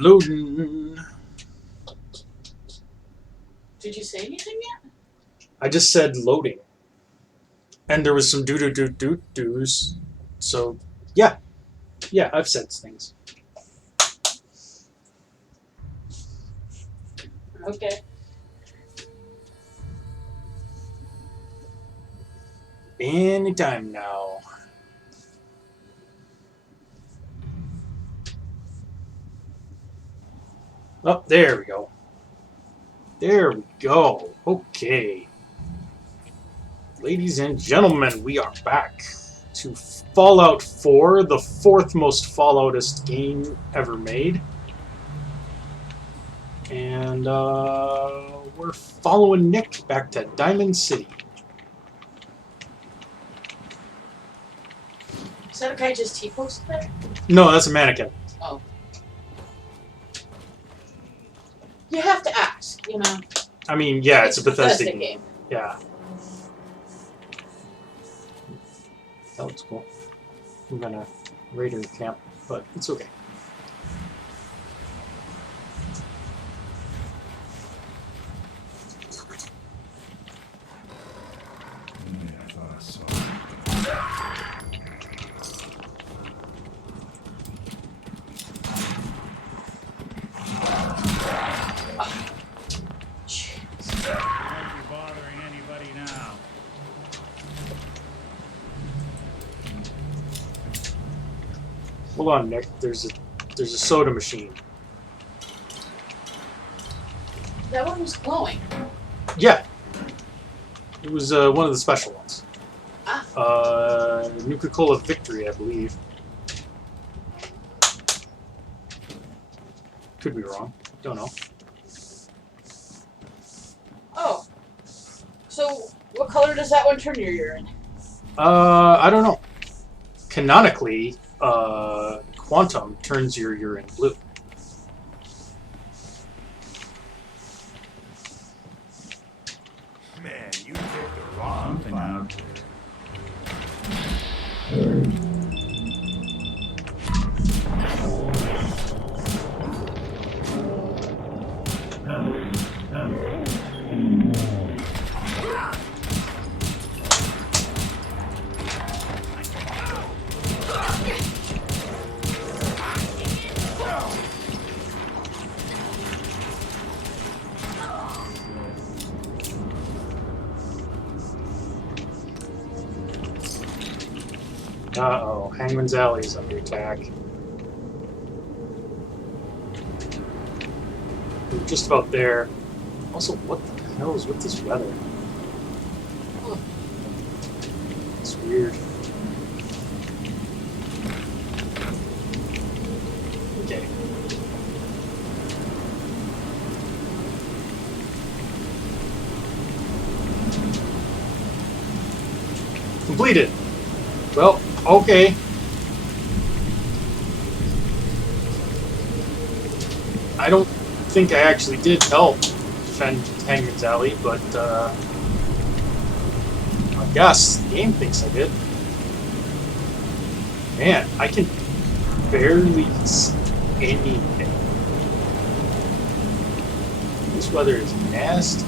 Loading. Did you say anything yet? I just said loading. And there was some do's. So, yeah. Yeah, I've said things. Okay. Anytime now. Oh, there we go. There we go. Okay. Ladies and gentlemen, we are back to Fallout 4, the fourth most Falloutist game ever made. And we're following Nick back to Diamond City. Is that a guy just T-posted there? No, that's a mannequin. Oh. You have to ask, you know. I mean, yeah, it's a Bethesda game. Yeah. That looks cool. I'm gonna raider camp, but it's okay. Hold on, Nick. There's a soda machine. That one was glowing. Yeah. It was one of the special ones. Ah. Nuka-Cola Victory, I believe. Could be wrong. Don't know. Oh. So, what color does that one turn your urine? I don't know. Canonically, Quantum turns your urine blue. Man, you picked the wrong fight. Uh-oh, Hangman's Alley is under attack. We're just about there. Also, what the hell is with this weather? It's weird. Okay. Completed. Well, okay. I don't think I actually did help defend Hangman's Alley, but I guess the game thinks I did. Man, I can barely see anything. This weather is nasty.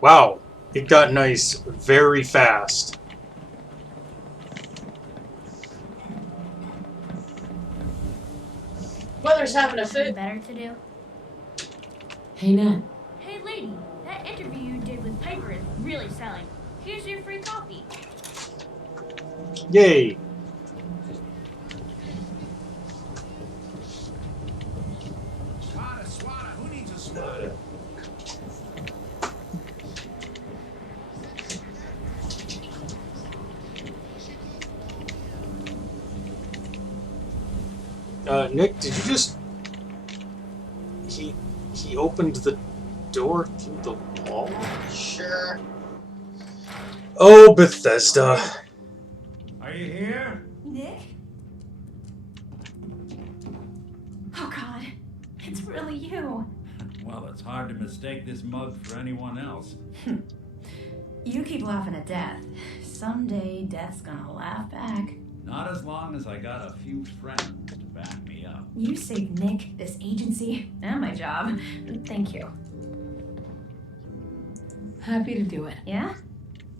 Wow, it got nice very fast. Weather's having a fit. Better to do. Hey, Nat. Hey, lady, that interview you did with Piper is really selling. Here's your free copy. Yay! Swada, who needs a swada? Nick, did you just... He opened the door through the wall? Sure. Oh, Bethesda. Are you here? Nick? Oh God, it's really you. Well, it's hard to mistake this mug for anyone else. You keep laughing at death. Someday death's gonna laugh back. Not as long as I got a few friends to back me up. You saved Nick, this agency, and my job. Thank you. Happy to do it. Yeah?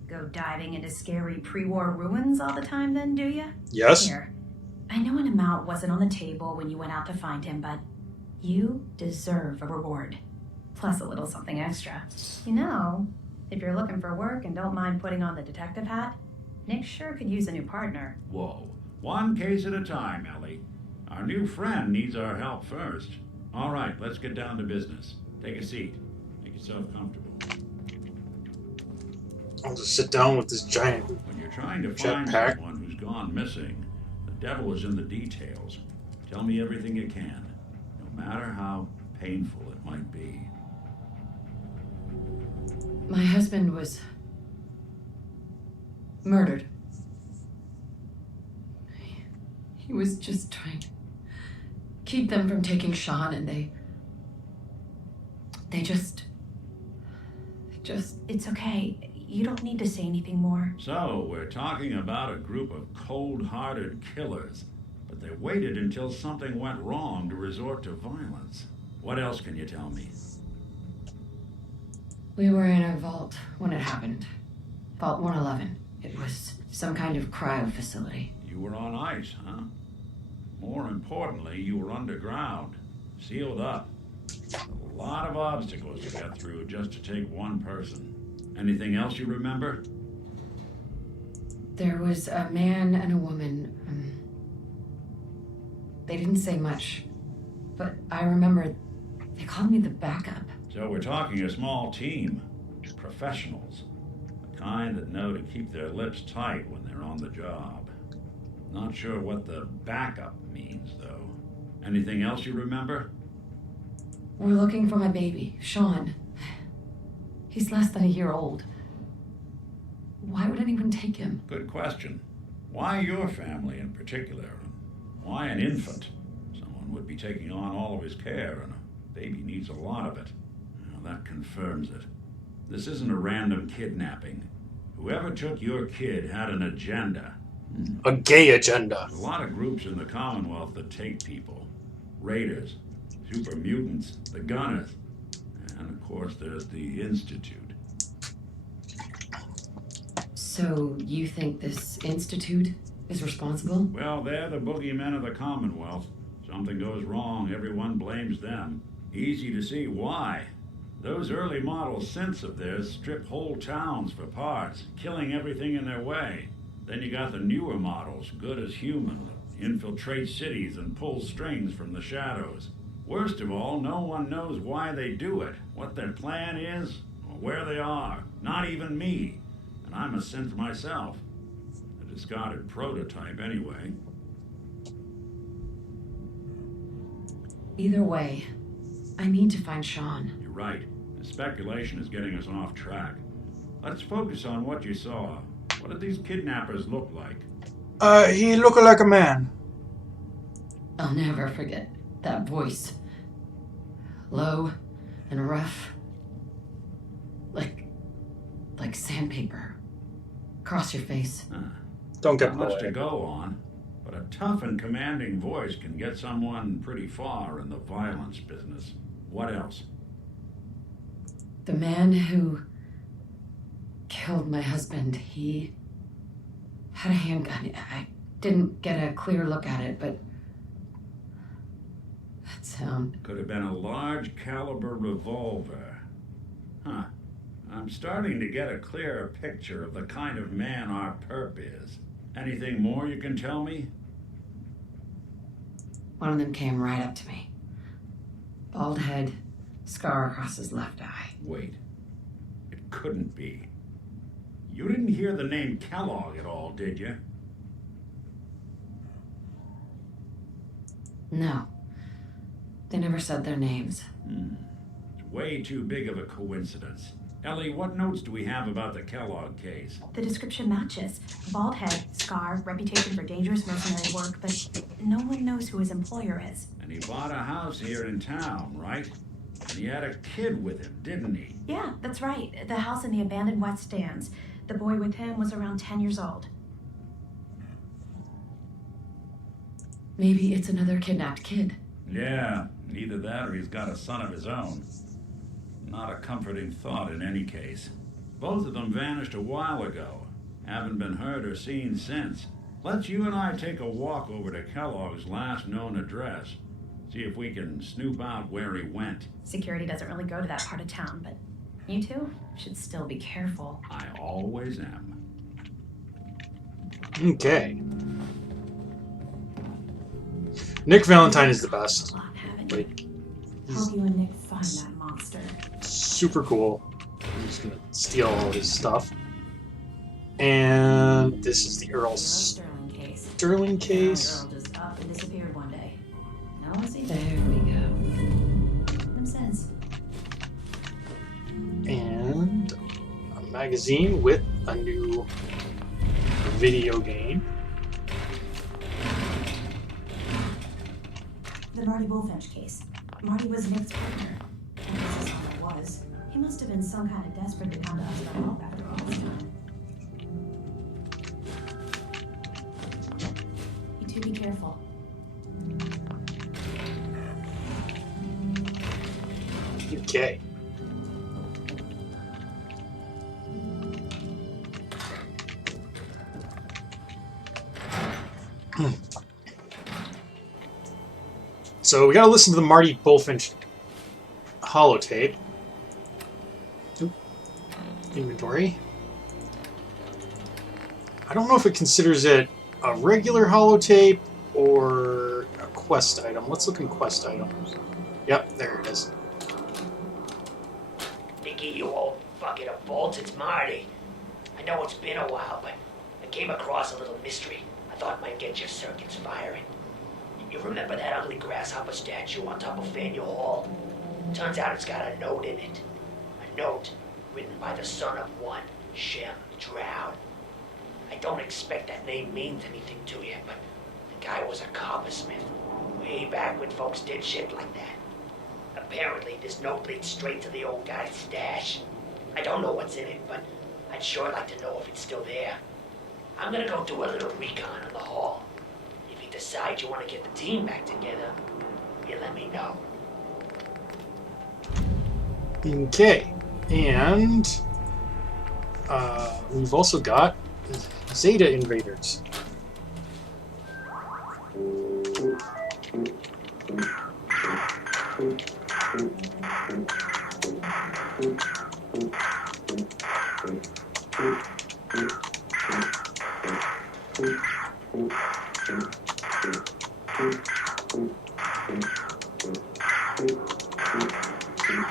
Go diving into scary pre-war ruins all the time then, do ya? Yes? Here. I know an amount wasn't on the table when you went out to find him, but you deserve a reward. Plus a little something extra. You know, if you're looking for work and don't mind putting on the detective hat, Nick sure could use a new partner. Whoa. One case at a time, Ellie. Our new friend needs our help first. All right, let's get down to business. Take a seat. Make yourself comfortable. I'll just sit down with this giant... When you're trying to find Jetpack. someone who's gone missing, the devil is in the details. Tell me everything you can, no matter how painful it might be. My husband was murdered. He was just trying to keep them from taking Sean, and they just... It's okay. You don't need to say anything more. So, we're talking about a group of cold-hearted killers, but they waited until something went wrong to resort to violence. What else can you tell me? We were in a vault when it happened. Vault 111. It was some kind of cryo facility. You were on ice, huh? More importantly, you were underground, sealed up. A lot of obstacles to get through just to take one person. Anything else you remember? There was a man and a woman. They didn't say much, but I remember they called me the backup. So we're talking a small team. Professionals. The kind that know to keep their lips tight when they're on the job. Not sure what the backup means, though. Anything else you remember? We're looking for my baby, Sean. He's less than a year old. Why would anyone take him? Good question. Why your family in particular? Why an infant? Someone would be taking on all of his care, and a baby needs a lot of it. Well, that confirms it. This isn't a random kidnapping. Whoever took your kid had an agenda. A gay agenda. There's a lot of groups in the Commonwealth that take people. Raiders, super mutants, the Gunners, and of course there's the Institute. So you think this institute is responsible? Well, they're the boogeymen of the Commonwealth. Something goes wrong, everyone blames them. Easy to see why. Those early model synths of theirs strip whole towns for parts, killing everything in their way. Then you got the newer models, good as human, infiltrate cities and pull strings from the shadows. Worst of all, no one knows why they do it, what their plan is, or where they are. Not even me. And I'm a synth myself. A discarded prototype anyway. Either way, I need to find Sean. You're right. The speculation is getting us off track. Let's focus on what you saw. What did these kidnappers look like? He looked like a man. I'll never forget that voice. Low and rough. Like sandpaper. Across your face. Don't get Not much to away. go on, but a tough and commanding voice can get someone pretty far in the violence business. What else? The man who killed my husband, he had a handgun. I didn't get a clear look at it, but that sound. Could have been a large caliber revolver. Huh. I'm starting to get a clearer picture of the kind of man our perp is. Anything more you can tell me? One of them came right up to me. Bald head, scar across his left eye. Wait. It couldn't be. You didn't hear the name Kellogg at all, did you? No. They never said their names. It's way too big of a coincidence. Ellie, what notes do we have about the Kellogg case? The description matches. Bald head, scar, reputation for dangerous mercenary work, but no one knows who his employer is. And he bought a house here in town, right? And he had a kid with him, didn't he? Yeah, that's right. The house in the abandoned West Stands. The boy with him was around 10 years old. Maybe it's another kidnapped kid. Yeah, either that or he's got a son of his own. Not a comforting thought in any case. Both of them vanished a while ago. Haven't been heard or seen since. Let's you and I take a walk over to Kellogg's last known address. See if we can snoop out where he went. Security doesn't really go to that part of town, but you two should still be careful. I always am. Okay. Nick Valentine is the best. Lot, haven't you? Like, Hope you and Nick find that monster. super cool. I'm just gonna steal all his stuff. And this is the Earl Sterling case. Sterling case. Earl just up and disappeared one day. No one sees There we go. them since. And a magazine with a new video game. The Marty Bullfinch case. Marty was Nick's partner. And this is all it was. He must have been some kind of desperate to come to us for help after all this time. You two be careful. Okay. So we gotta listen to the Marty Bullfinch holotape. Oop. Inventory. I don't know if it considers it a regular holotape or a quest item. Let's look in quest items. Yep, there it is. Nicky, you old bucket of bolts, it's Marty. I know it's been a while, but I came across a little mystery I thought might get your circuits firing. You remember that ugly grasshopper statue on top of Faneuil Hall? Turns out it's got a note in it. A note written by the son of one, Shem Droud. I don't expect that name means anything to you, but the guy was a coppersmith way back when folks did shit like that. Apparently, this note leads straight to the old guy's stash. I don't know what's in it, but I'd sure like to know if it's still there. I'm gonna go do a little recon on the hall. If you decide you want to get the team back together, you let me know. Okay, and we've also got Zeta Invaders.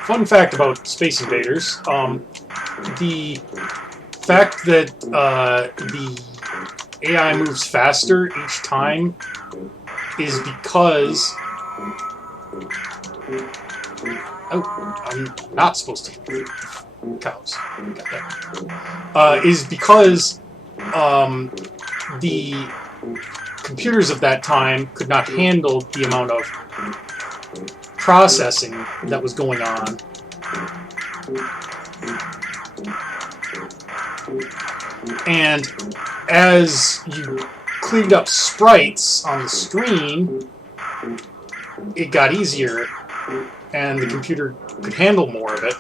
Fun fact about Space Invaders, the fact that the AI moves faster each time is because... Oh, I'm not supposed to... Cows. Got that. Is because the computers of that time could not handle the amount of processing that was going on. And as you cleaned up sprites on the screen, it got easier, and the computer could handle more of it,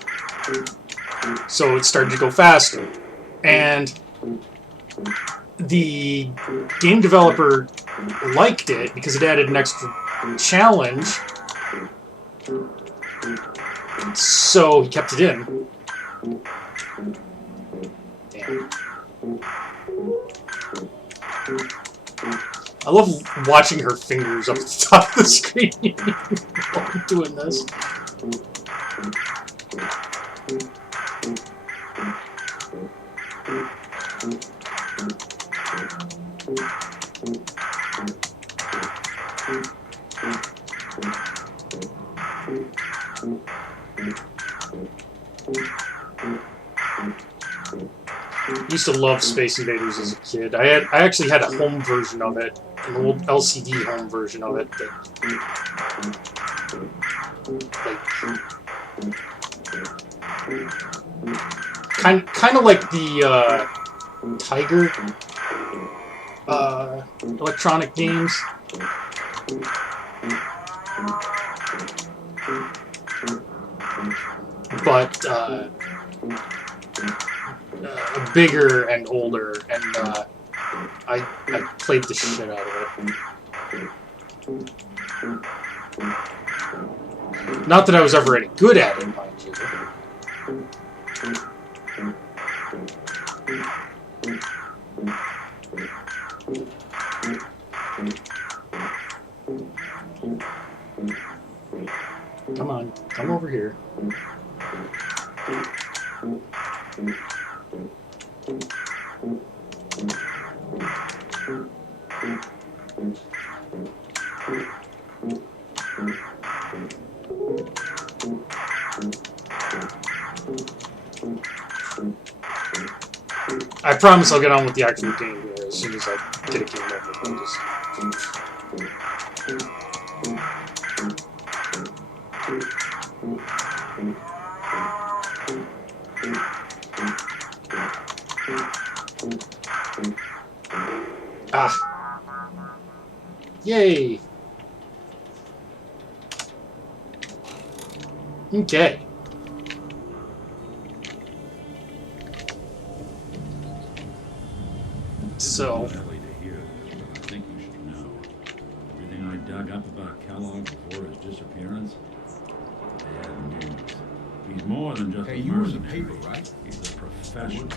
so it started to go faster. And the game developer liked it because it added an extra challenge, so he kept it in. Damn. I love watching her fingers up the top of the screen while I'm doing this. Used to love Space Invaders as a kid. I actually had a home version of it, an old LCD home version of it. Kind of like the Tiger electronic games. But bigger and older, and I played the shit out of it. Not that I was ever any good at it, mind you. Come on, come over here. I promise I'll get on with the actual game here as soon as I get a game over. Yay! Okay. So. To hear this, but I think you should know. Everything I dug up about Kellogg before his disappearance, bad news. He's more than just a mercenary. Paper, right? He's a professional.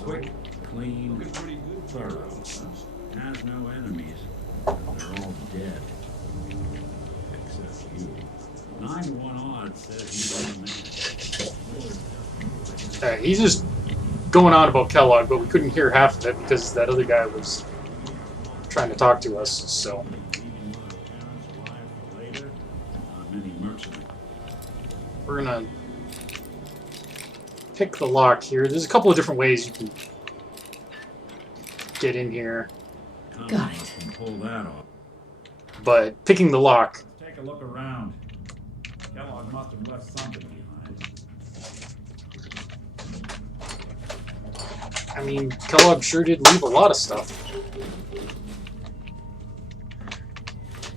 Quick, clean, thorough. Has no enemies. They're all dead. Except you. 9-1 odds says he's the man. He's just going on about Kellogg, but we couldn't hear half of it because that other guy was trying to talk to us, so. We're gonna pick the lock here. There's a couple of different ways you can get in here. Got it. Pull that off. But picking the lock. Take a look around. Kellogg must have left something behind. I mean, Kellogg sure did leave a lot of stuff.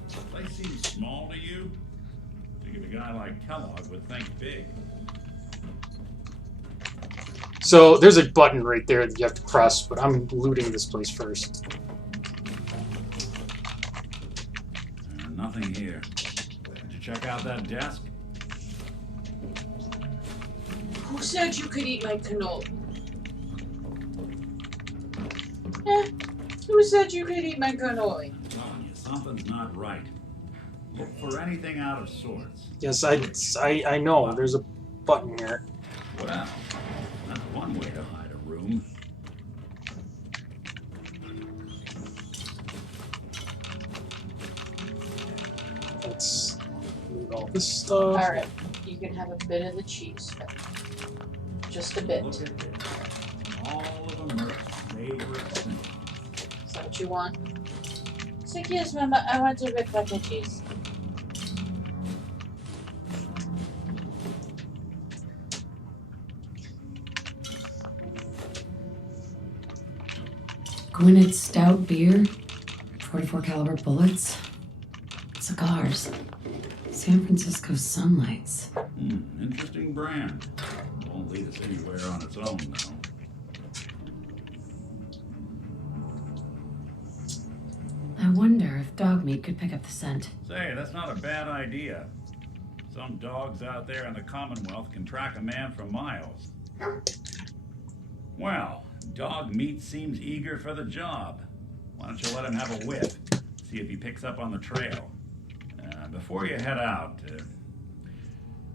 The place seems small to you? I think a guy like Kellogg would think big. So there's a button right there that you have to press, but I'm looting this place first. Nothing here. Did you check out that desk? Who said you could eat my cannoli? Who said you could eat my cannoli? I'm telling you, something's not right. Look for anything out of sorts. Yes, I know. There's a button here. Well, that's one way to hide a room. Let's move all this stuff. Alright, you can have a bit of the cheese. Just a bit. Look at this. All of America's favorite thing. Is that what you want? So yes, Mama, I want a bit of the cheese. Gwinnett Stout beer, 44 caliber bullets, cigars, San Francisco Sunlights. Interesting brand. Won't lead us anywhere on its own, though. I wonder if dog meat could pick up the scent. Say, that's not a bad idea. Some dogs out there in the Commonwealth can track a man for miles. Well, dog meat seems eager for the job. Why don't you let him have a whiff? See if he picks up on the trail. Before you head out,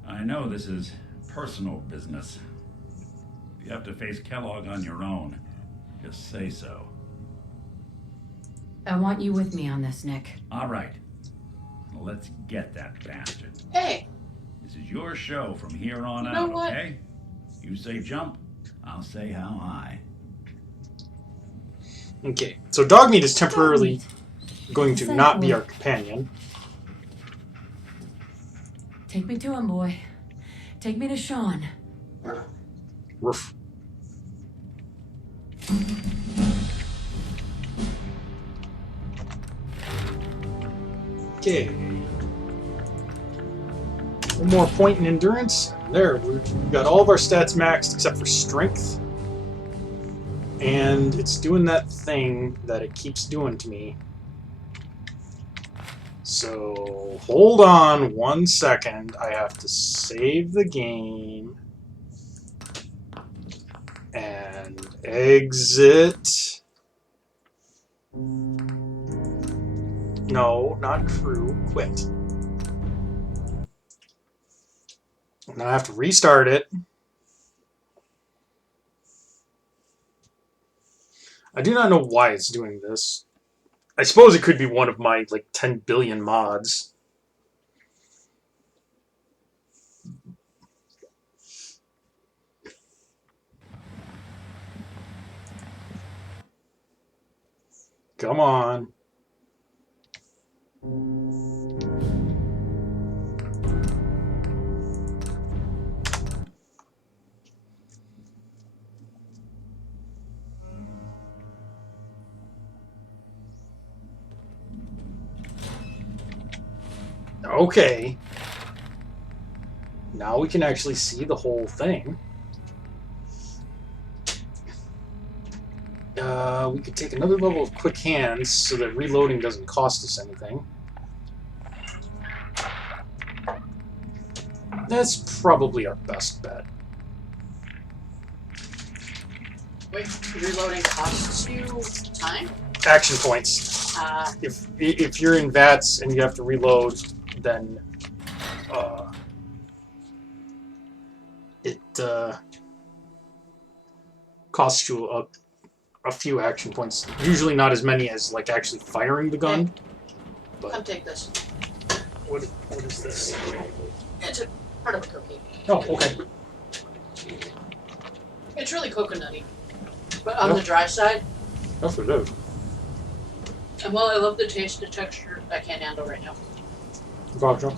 I know this is personal business. If you have to face Kellogg on your own, just say so. I want you with me on this, Nick. All right. Let's get that bastard. Hey! This is your show from here on You know out, what? okay? You say jump, I'll say how high. Okay, so Dogmeat is temporarily going What's to that not be for? our companion. Take me to him, boy. Take me to Sean. Roof. Okay. One more point in endurance. There, we've got all of our stats maxed except for strength. And it's doing that thing that it keeps doing to me. So, hold on 1 second. I have to save the game. And exit. No, not crew. Quit. Now I have to restart it. I do not know why it's doing this. I suppose it could be one of my, like, 10 billion mods. Come on. Okay. Now we can actually see the whole thing. We could take another level of quick hands so that reloading doesn't cost us anything. That's probably our best bet. Wait, reloading costs you time? Action points. If you're in VATS and you have to reload, then it costs you a few action points. Usually not as many as like actually firing the gun. Hey, But come take this. what is this? It's a part of a cookie. Oh, okay. It's really coconutty, but on Yep. the dry side. That's what it is. And while I love the taste, the texture, I can't handle right now. Gotcha.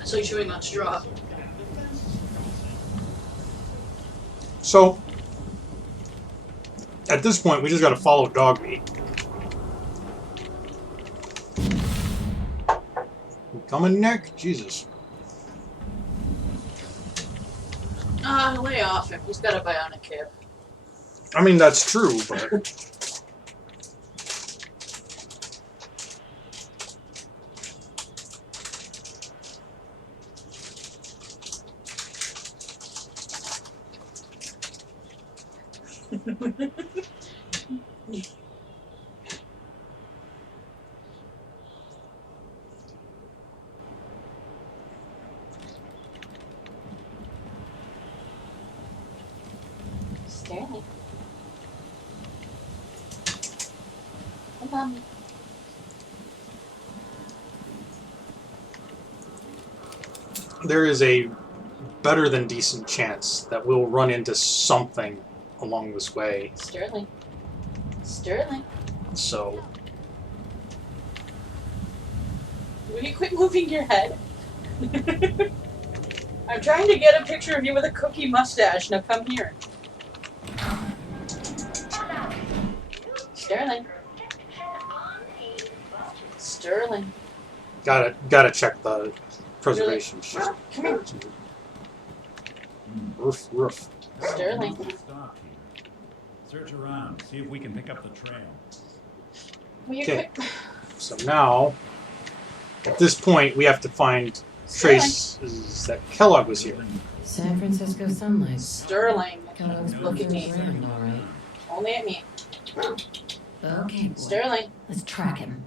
It's like chewing on straw. So, at this point, we just gotta follow Dogmeat. You coming, Nick? Jesus. Lay off him. He's got a bionic hip. I mean, that's true, but... Stanley. Come on. there is a better than decent chance that we'll run into something along this way. Sterling. Sterling. So, Will you quit moving your head? I'm trying to get a picture of you with a cookie mustache. Now come here. Sterling. Sterling. gotta check the preservation shit. Come here. Roof, roof. Sterling. Stop here. Search around. See if we can pick up the trail. Will you Okay. quit? So now, at this point, we have to find traces that Kellogg was here. San Francisco sunlight. Sterling. Kellogg's Look at me. brand, all right. Only at me. Okay, boy. Sterling. Let's track him.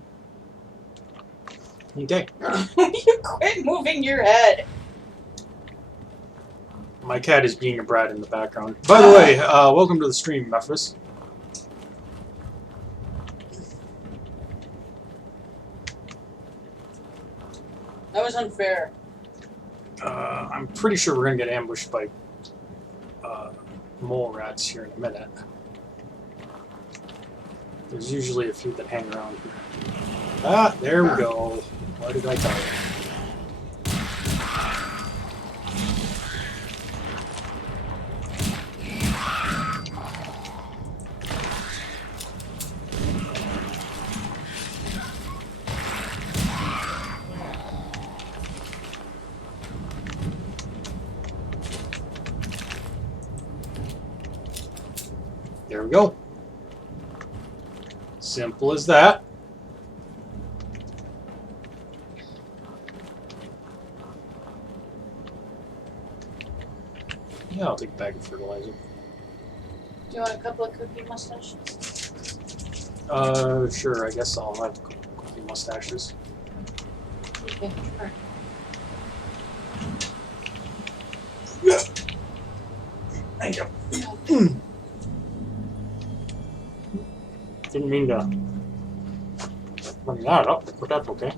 Okay. Will you quit moving your head? My cat is being a brat in the background. By the way, welcome to the stream, Memphis. That was unfair. I'm pretty sure we're gonna get ambushed by mole rats here in a minute. There's usually a few that hang around here. Ah, there we go. What did I tell you? There we go. Simple as that. Yeah, I'll take a bag of fertilizer. Do you want a couple of cookie mustaches? Sure, I guess I'll have cookie mustaches. Okay, alright. Yeah. Thank you. Didn't mean to bring that up, but that's okay.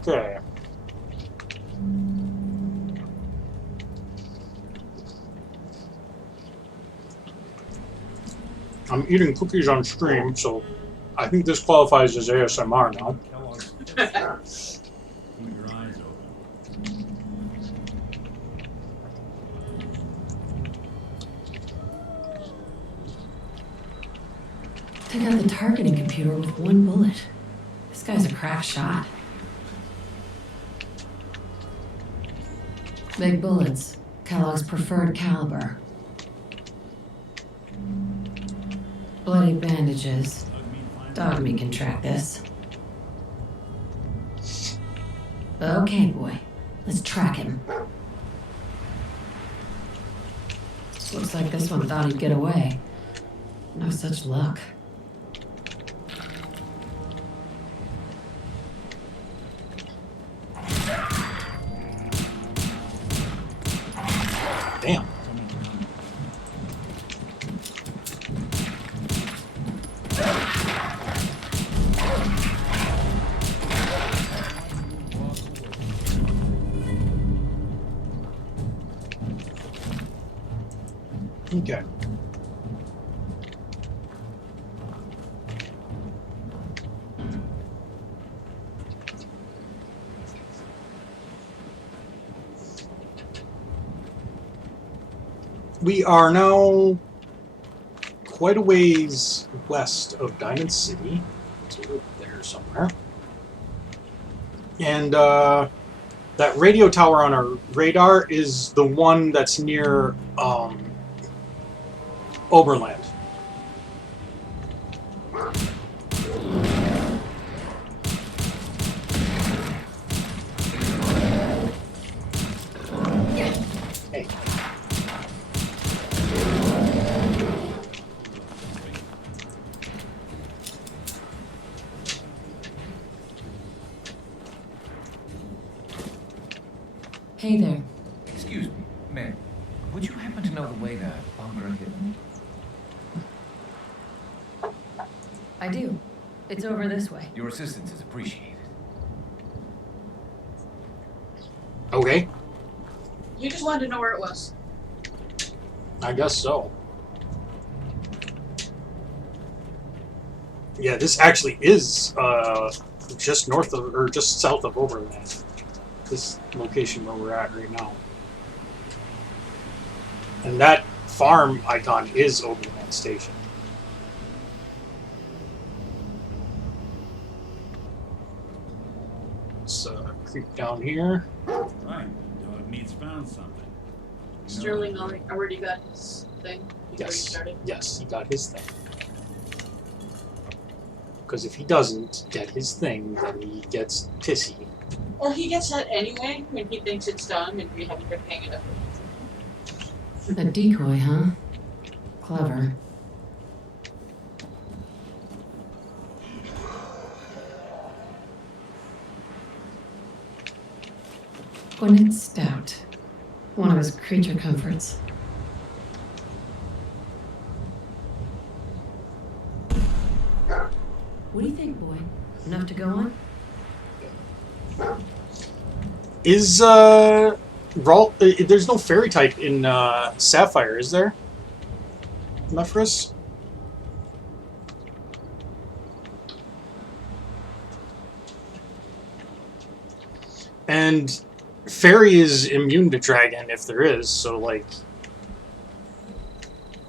Okay. I'm eating cookies on stream, so I think this qualifies as ASMR now. Keep your eyes open. Took out the targeting computer with one bullet. This guy's a crack shot. Big bullets. Kellogg's preferred caliber. Bloody bandages. Dog meat can track this. Okay, boy. Let's track him. Looks like this one thought he'd get away. No such luck. Damn. Okay. We are now quite a ways west of Diamond City. It's over there somewhere. And that radio tower on our radar is the one that's near Oberland. Hey. Hey there. Excuse me, ma'am. Would you happen to know the way to Bunker Hidden? I do. It's over this way. Your assistance is appreciated. Okay, You just wanted to know where it was. I guess so. Yeah, this actually is just north of, or just south of Oberland. This location where we're at right now. And that farm icon is Oberland Station. Let's creep down here. Right. Dog meat's found something. Sterling already got his thing before you Yes. started. Yes, he got his thing. Because if he doesn't get his thing, then he gets pissy. Well, he gets that anyway when he thinks it's done and we haven't been hang it up. A decoy, huh? Clever. Gwinnett Stout. One of his creature comforts. What do you think, boy? Enough to go on? Is There's no fairy type in Sapphire, is there? Mephris? And fairy is immune to dragon if there is, so like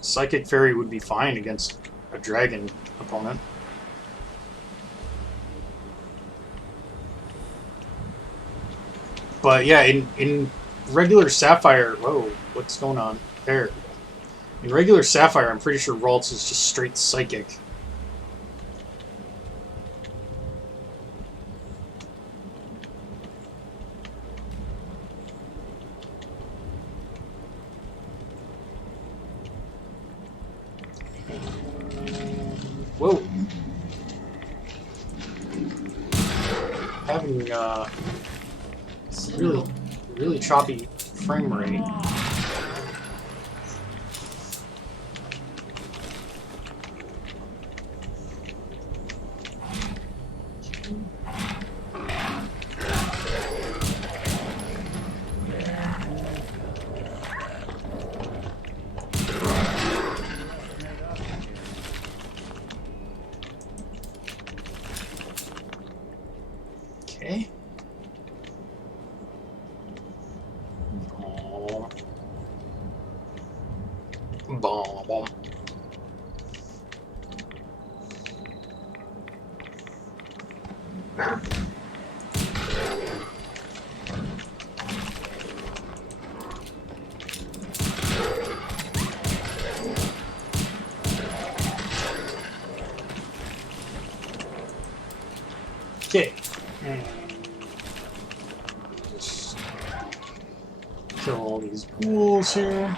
psychic fairy would be fine against a dragon opponent. But yeah, in regular Sapphire, whoa, what's going on there? In regular Sapphire, I'm pretty sure Ralts is just straight psychic. Whoa. Having really choppy frame rate. Okay. Bomb. Bomb. Okay. Just kill all these ghouls here.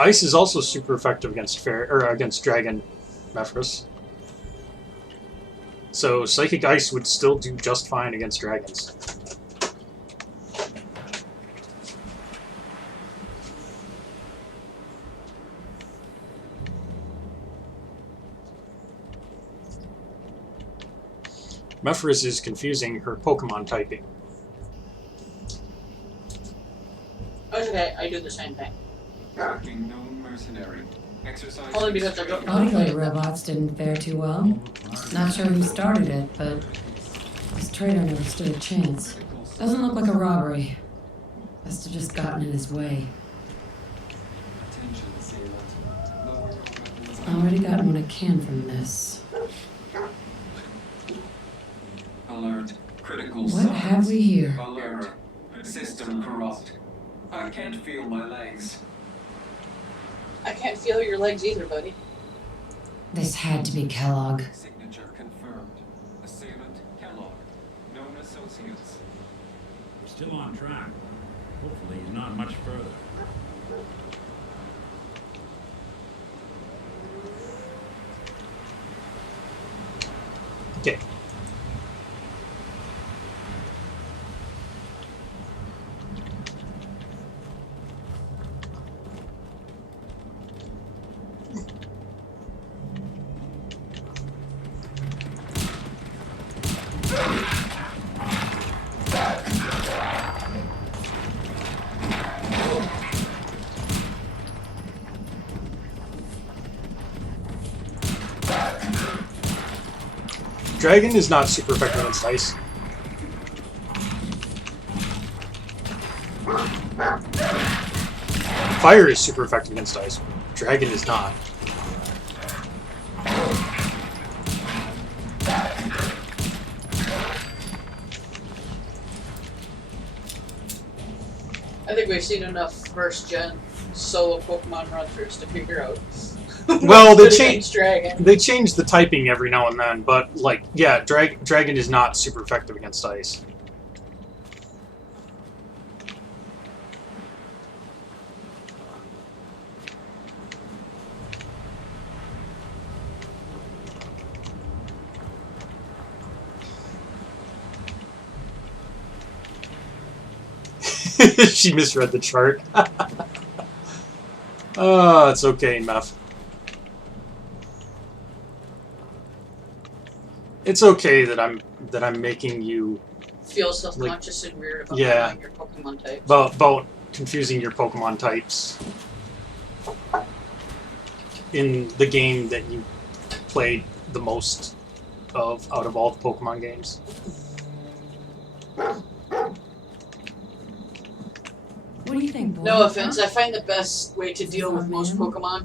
Ice is also super effective against against Dragon Mephris. So Psychic Ice would still do just fine against dragons. Mephris is confusing her Pokemon typing. That's okay, I do the same thing. Tracking known mercenary. Exercise. Only because I don't know. Autoplay robots didn't fare too well. Not sure who started it, but this traitor never stood a chance. Doesn't look like a robbery. Must have just gotten in his way. Attention, sailor. Lower your weapons. Already gotten what I can from this. Alert. Critical What signs. have we here? Alert. System corrupt. I can't feel my legs. I can't feel your legs either, buddy. This had to be Kellogg. Signature confirmed. Assailant Kellogg. Known associates. We're still on track. Hopefully he's not much further. Okay. Dragon is not super effective against ice. Fire is super effective against ice. Dragon is not. I think we've seen enough first gen solo Pokemon run-throughs to figure out. Well, they what's good change. against Dragon. They change the typing every now and then, but like, yeah, Dragon is not super effective against ice. She misread the chart. Oh, it's okay, Meph. It's okay that I'm making you Feel self-conscious and weird about yeah. knowing your Pokemon types. about confusing your Pokemon types in the game that you played the most of out of all the Pokemon games. What do you think, boy? No offense, I find the best way to deal with most Pokemon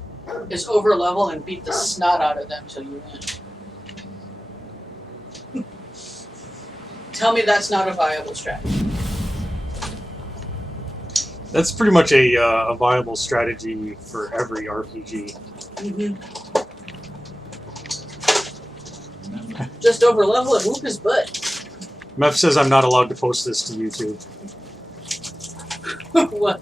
is over-level and beat the snot out of them till you win. Tell me that's not a viable strategy. That's pretty much a viable strategy for every RPG. Just over-level and whoop his butt. Meph says I'm not allowed to post this to YouTube. What?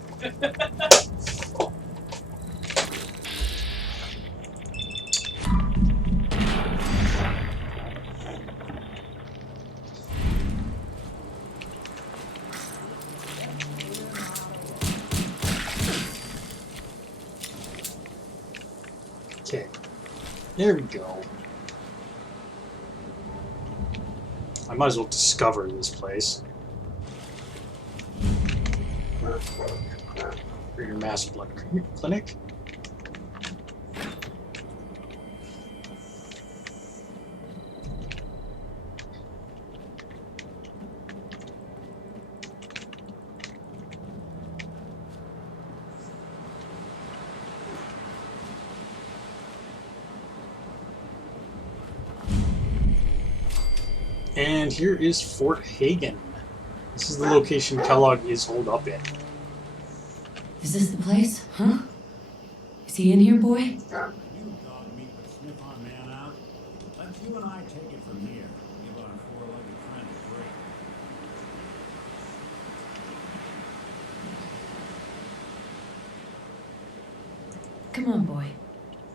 Okay. There we go. I might as well discover this place. For your mass blood clinic. And here is Fort Hagen. This is the location Kellogg is holed up in. Is this the place? Huh? Is he in here, boy? You dog meat would sniff our man out. Let's you and I take it from here. Give our four-legged friend a break. Come on, boy.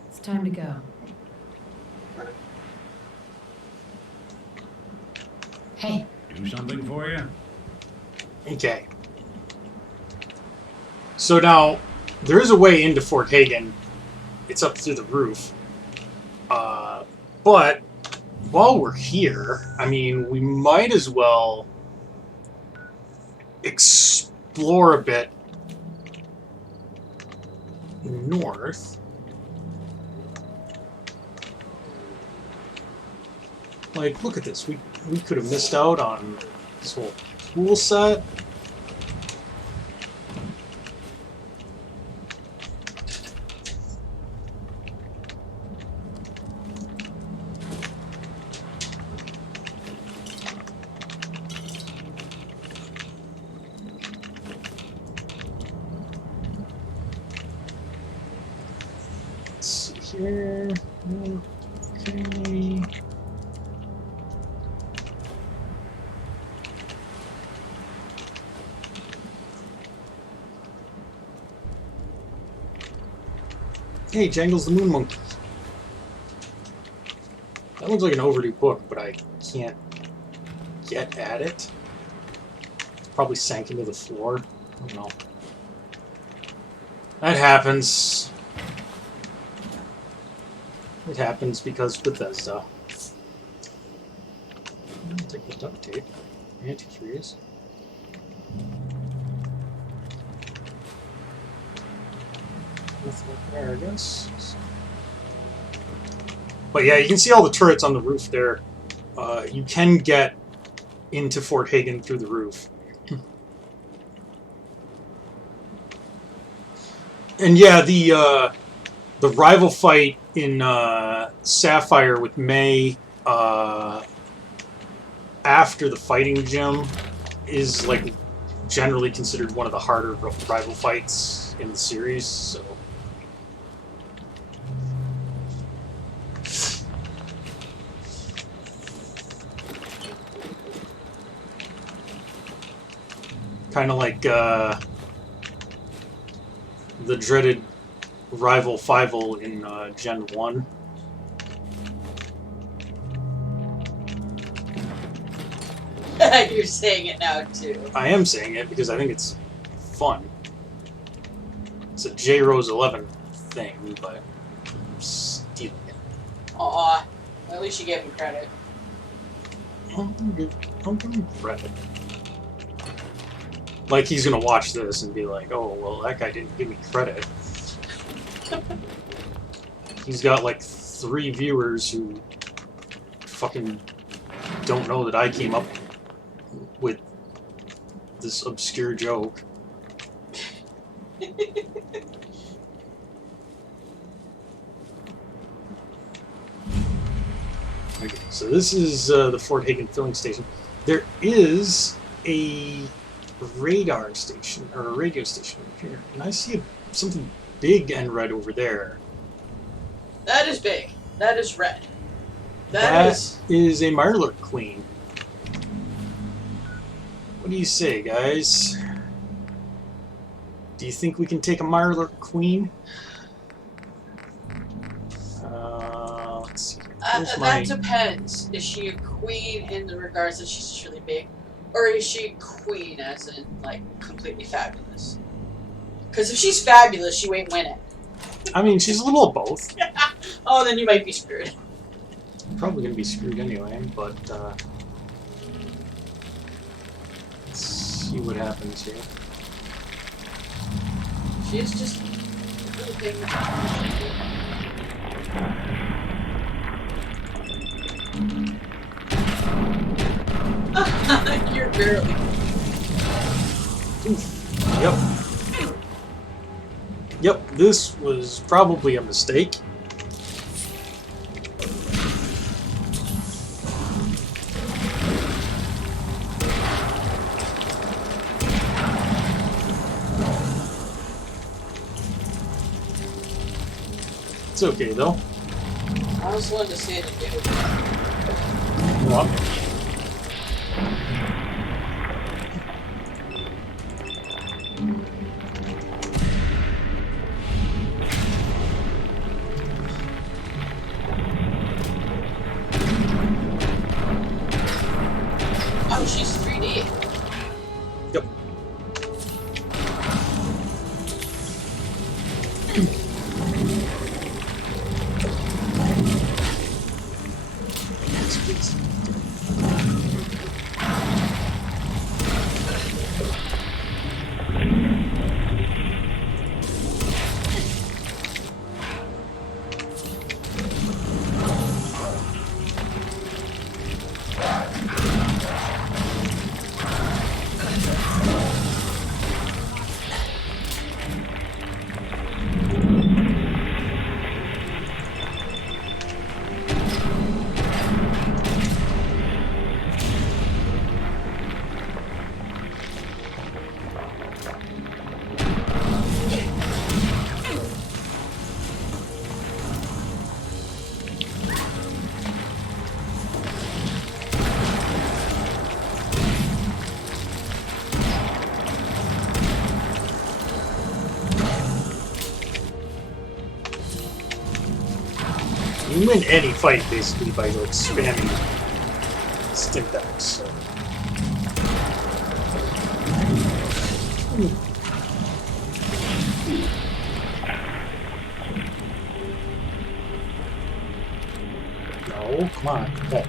It's time to go. Hey. Do something for you? Okay. So now, there is a way into Fort Hagen. It's up through the roof. But while we're here, I mean, we might as well explore a bit north. Like, look at this. We could have missed out on this whole tool set. Let's see here. Okay. Hey, Jangles the Moon Monkey. That looks like an overdue book, but I can't get at it. It's probably sank into the floor. I don't know. That happens. It happens because Bethesda. I'll take the duct tape. Antifreeze. There, I guess. But yeah, you can see all the turrets on the roof there. You can get into Fort Hagen through the roof. And yeah, the rival fight in Sapphire with May after the fighting gym is like generally considered one of the harder rival fights in the series. So. Kind of like the dreaded rival Fievel in Gen 1. You're saying it now, too. I am saying it because I think it's fun. It's a J-Rose 11 thing, but I'm stealing it. Aw, at least you gave him credit. I'll give him credit. Like he's gonna watch this and be like, "Oh, well, that guy didn't give me credit." He's got like 3 viewers who fucking don't know that I came up with this obscure joke. Okay, so this is the Fort Hagen filling station. There is a radar station, or a radio station over here. And I see something big and red over there. That is big. That is red. That is is a Mirelurk Queen. What do you say, guys? Do you think we can take a Mirelurk Queen? Let's see. that depends. Is she a queen in the regards that she's just really big? Or is she a queen as in, like, completely fabulous? Because if she's fabulous, she ain't winning. I mean, she's a little of both. Oh, then you might be screwed. Probably gonna be screwed anyway, but let's see what happens here. She is just really big. You're barely. Yep. Yep, this was probably a mistake. It's okay though. I was wanting to see it do. What? Oh, she's 3D. Yep. You win any fight basically by like spamming Stimpaks, so. No, come on. Okay.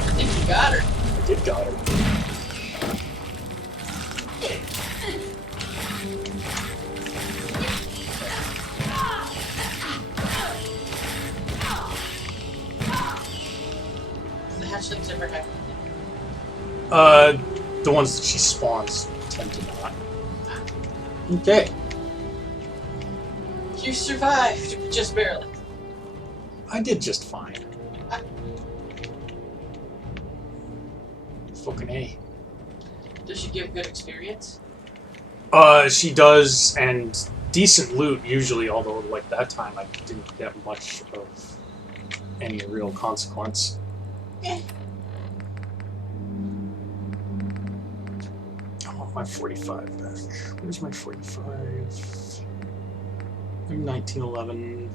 I think you got her. I did got her. The hatchlings ever have. The ones that she spawns tend to not. Okay. You survived, just barely. I did just fine. Fucking A. Does she give good experience? She does, and decent loot usually, although like that time I didn't get much of any real consequence. Eh. I want my 45 back. Where's my 45? I'm 1911.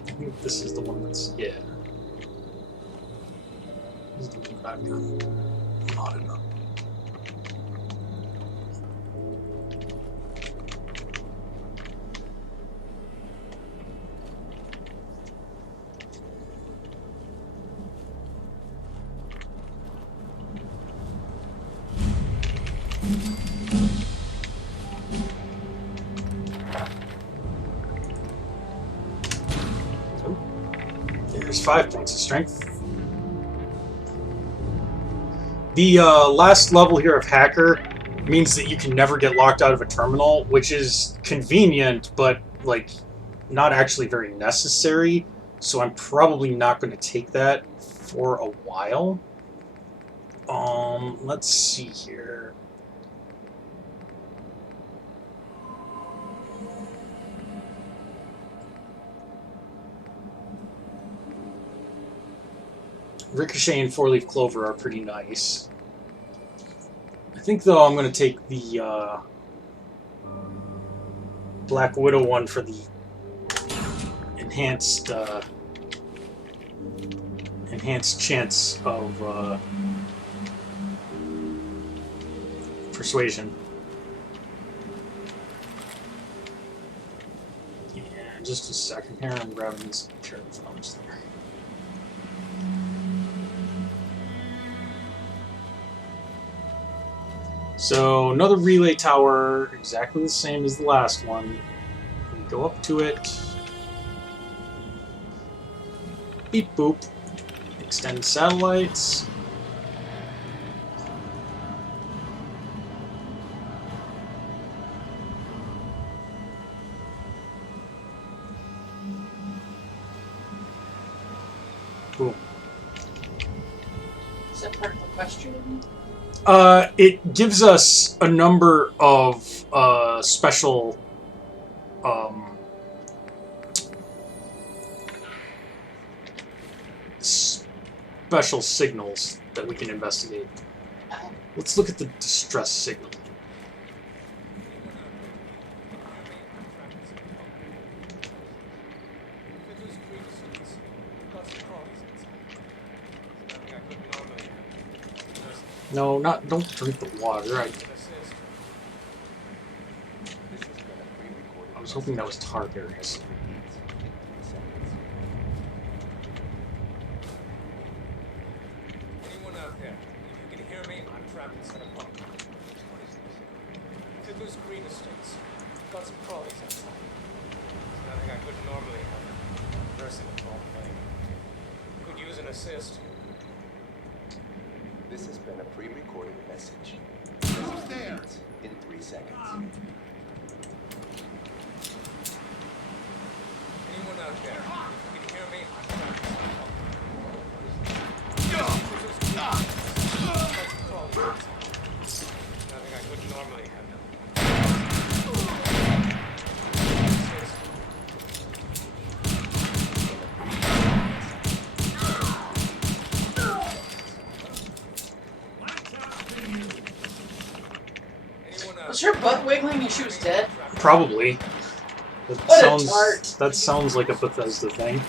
I think this is the one that's, yeah. This is the back gun. God. Oh, there's 5 points of strength. The last level here of Hacker means that you can never get locked out of a terminal, which is convenient, but, like, not actually very necessary. So I'm probably not going to take that for a while. Let's see here. Ricochet and 4-leaf clover are pretty nice. I think, though, I'm going to take the Black Widow one for the enhanced chance of persuasion. Yeah, just a second here. I'm grabbing this pair of thumbs there. So another relay tower, exactly the same as the last one. We go up to it. Beep boop. Extend satellites. Boom. Is that part of the question? It gives us a number of special special signals that we can investigate. Let's look at the distress signal. No, don't drink the water. I was hoping that was Targaryen's. Anyone out there? If you can hear me, I'm trapped inside a bunker. What is this? Fiddler's Green Estates. Got some crawlies outside. It's nothing I couldn't normally have. Nursing a ball plane. Could use an assist. This has been a pre-recorded message. Who's there? In 3 seconds. Anyone out there? If you can hear me, I'm trapped inside a bunker. Fiddler's Green Estates. Got some crawlies outside. Nothing I couldn't normally have. Was her butt wiggling and she was dead? Probably. What a tart. That sounds like a Bethesda thing.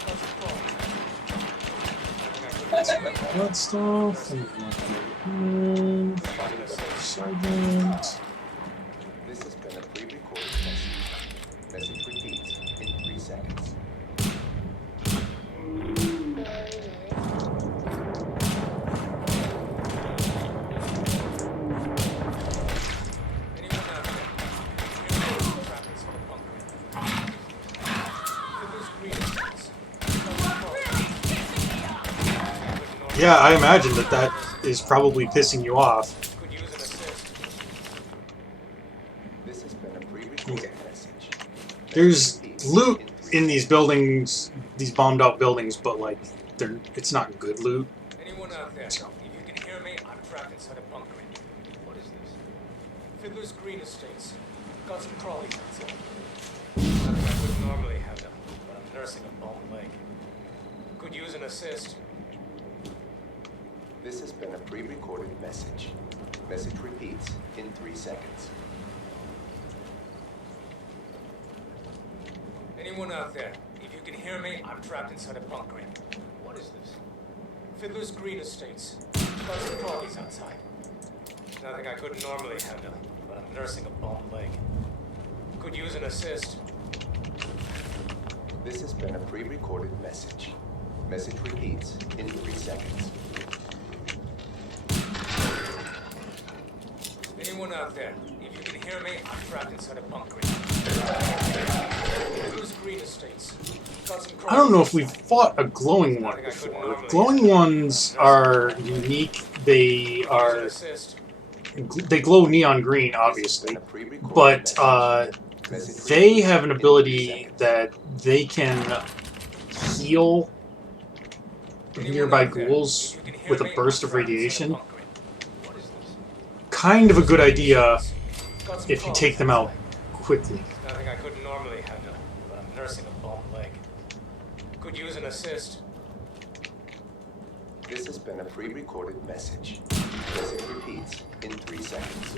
That stuff. Sergeant. This has been a pre-recorded message. Message repeats in 3 seconds. Yeah, I imagine that is probably pissing you off. This has been a pre-recorded message. There's loot in these buildings, these bombed out buildings, but like, it's not good loot. Anyone out there? If you can hear me, I'm trapped inside a bunker. What is this? Fiddler's Green Estates. Got some crawlies outside. Nothing I wouldn't normally have them, but I'm nursing a bone leg. Could use an assist. This has been a pre-recorded message. Message repeats in 3 seconds. Anyone out there? If you can hear me, I'm trapped inside a bunker. What is this? Fiddler's Green Estates. Got some crawlies outside. Nothing I couldn't normally handle, but I'm nursing a bum leg. Could use an assist. This has been a pre-recorded message. Message repeats in 3 seconds. Anyone out there? If you can hear me, I'm trapped inside a bunker. Blue's Green Estates. Got some I don't know if we've fought a glowing one before. Glowing ones are unique. They are... They glow neon green, obviously. But they have an ability that they can heal nearby ghouls with a burst of radiation. Kind of a good idea if you take them out quickly. Nothing I couldn't normally handle, but I'm nursing a bum leg. Could use an assist. This has been a pre-recorded message. Message repeats in 3 seconds.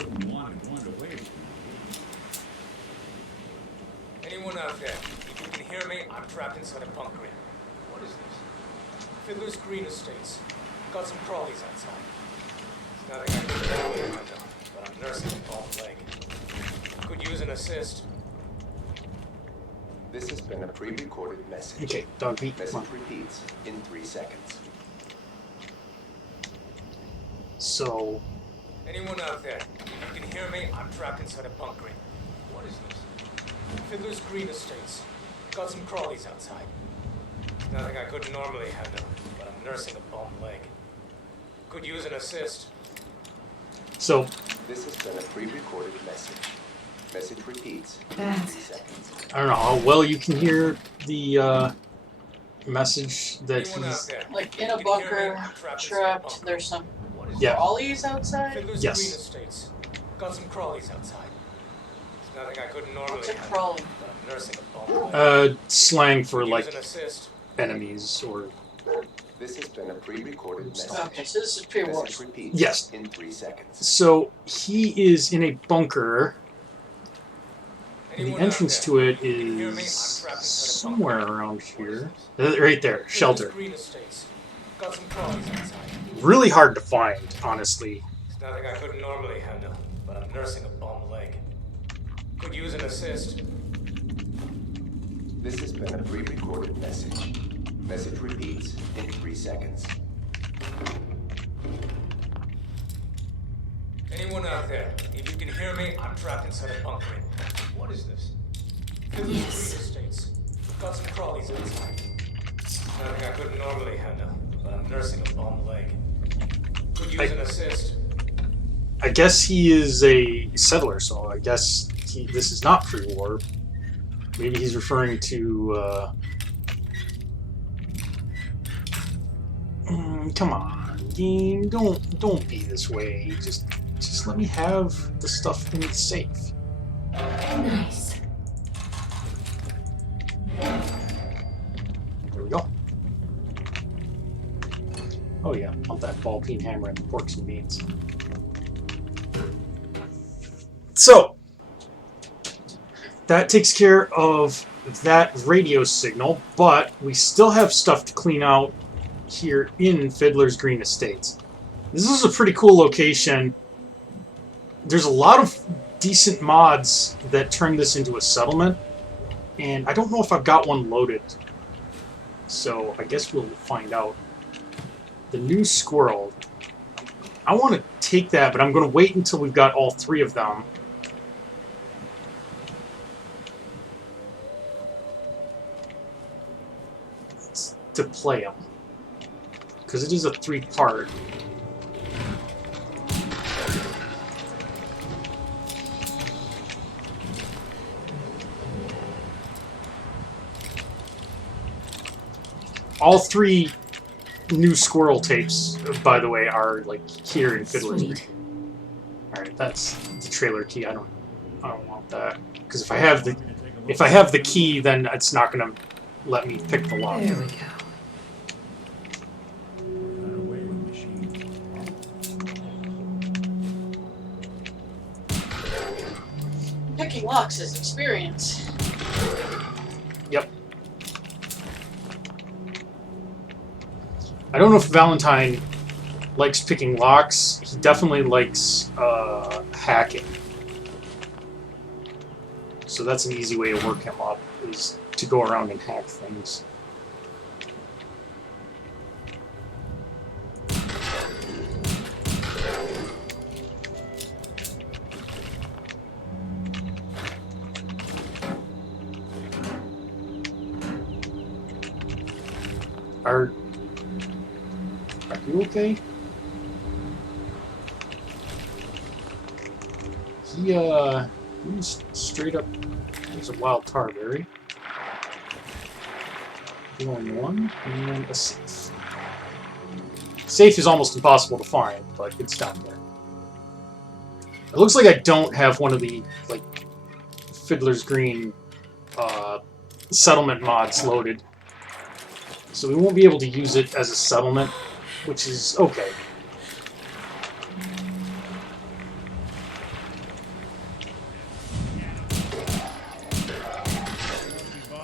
Anyone out there? If you can hear me, I'm trapped inside a bunker. What is this? Fiddler's Green Estates. Got some crawlies outside. Nothing I couldn't normally handle, but I'm nursing a bum leg. Could use an assist. This has been a pre-recorded message. Okay, dog meat. Message repeats in 3 seconds. So... Anyone out there? If you can hear me, I'm trapped inside a bunker. What is this? Fiddler's Green Estates. Got some crawlies outside. Nothing I couldn't normally handle, but I'm nursing a bum leg. Could use an assist. So... This has been a pre-recorded message. Message repeats in 3 seconds. I don't know how well you can hear the message that he's... Like in a bunker, trapped, there's some crawlies outside? Fiddler's Yes. Green Estates. Got some crawlies outside. There's nothing I couldn't normally What's a handle, crawly? but I'm nursing a bum leg. Slang for, Could like, use an assist. enemies, or... This has been a pre-recorded message. Okay, so this is pre-war. Message repeats Yes. in 3 seconds. So, he is in a bunker. The entrance to it is somewhere around here. Right there, shelter. Green Estates. Got some crawlies outside. Really hard to find, honestly. It's nothing I couldn't normally handle, but I'm nursing a bum leg. Could use an assist. This has been a pre-recorded message. Message repeats in 3 seconds. Anyone out there? If you can hear me, I'm trapped inside a bunker. What is this? Fiddler's Green Estates. Got some crawlies outside. Nothing I couldn't normally handle, but I'm nursing a bum leg. Could use an assist. I guess he is a settler, so I guess this is not pre-war. Maybe he's referring to, come on, game, don't be this way. Just let me have the stuff in the safe. Nice. There we go. Oh yeah, want that ball peen hammer and porks and beans. So, that takes care of that radio signal, but we still have stuff to clean out here in Fiddler's Green Estates. This is a pretty cool location. There's a lot of decent mods that turn this into a settlement, and I don't know if I've got one loaded, so I guess we'll find out. The new squirrel. I want to take that, but I'm going to wait until we've got all 3 of them. To play them. Because it is a 3-part. All 3 new squirrel tapes, by the way, are like here in Fiddler's Green. Alright, that's the trailer key. I don't want that. Because if I have the key, then it's not gonna let me pick the lock. There we go. Picking locks is experience. Yep. I don't know if Valentine likes picking locks. He definitely likes hacking. So that's an easy way to work him up, is to go around and hack things. Are you okay? He was straight up. There's a wild tarberry. Going one, and a safe. Safe is almost impossible to find, but it's down there. It looks like I don't have one of the like Fiddler's Green settlement mods loaded, so we won't be able to use it as a settlement, which is okay.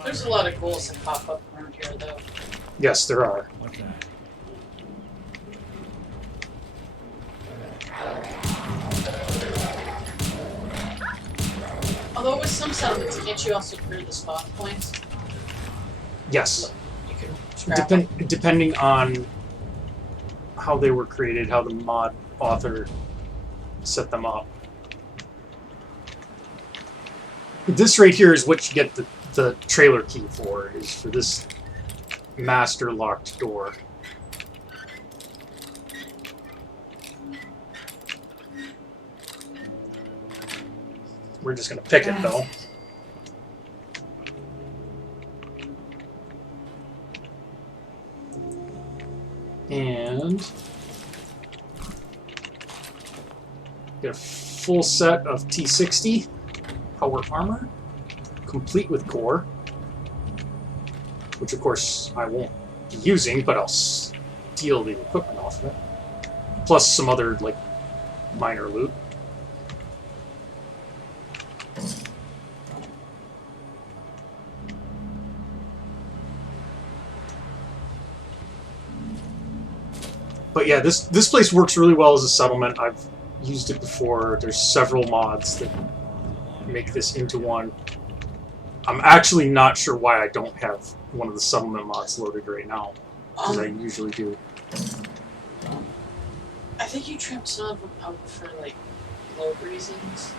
There's a lot of ghouls that pop up around here, though. Yes, there are. What's that? Although with some settlements, can't you also clear the spawn points? Yes. You can scrap them. Depending on how they were created, how the mod author set them up. This right here is what you get the trailer key for, is for this master locked door. We're just gonna pick it though. And get a full set of T60 power armor, complete with core, which of course I won't be using, but I'll steal the equipment off of it, plus some other like minor loot. But yeah, this place works really well as a settlement. I've used it before. There's several mods that make this into one. I'm actually not sure why I don't have one of the settlement mods loaded right now, because I usually do. I think you trimmed some of them out for like load reasons.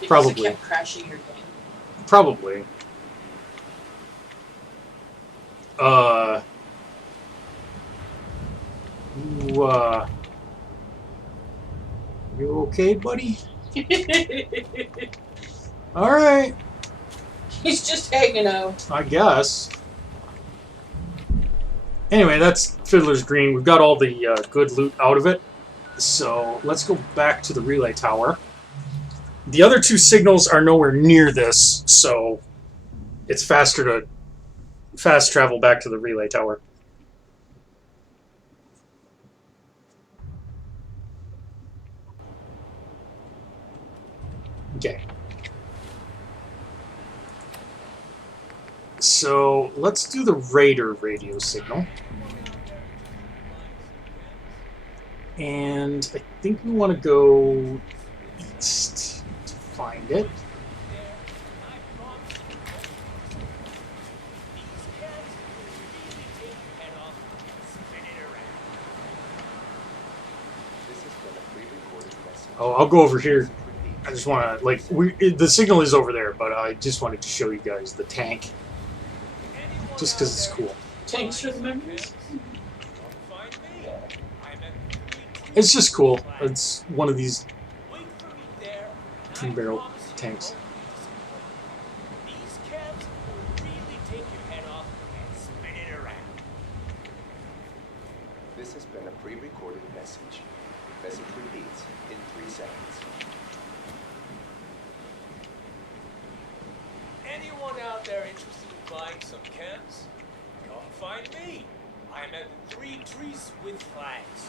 Because Probably. it kept crashing your game. Probably. You okay, buddy? Alright, He's just hanging out. I guess. Anyway, that's Fiddler's Green. We've got all the good loot out of it. So let's go back to the relay tower. The other two signals are nowhere near this, so it's faster to fast travel back to the relay tower. Okay. So let's do the Raider radio signal. And I think we want to go east to find it. Oh, I'll go over here. I just want to, like, the signal is over there, but I just wanted to show you guys the tank. Just because it's cool. Thanks for the memories. It's just cool. It's one of these two-barrel tanks. These cats will really take your head off and spin it around. This has been a pre-recorded message. Message repeats in 3 seconds. Anyone out there interested in buying some chems? Come find me. I'm at the 3 Trees with Flags.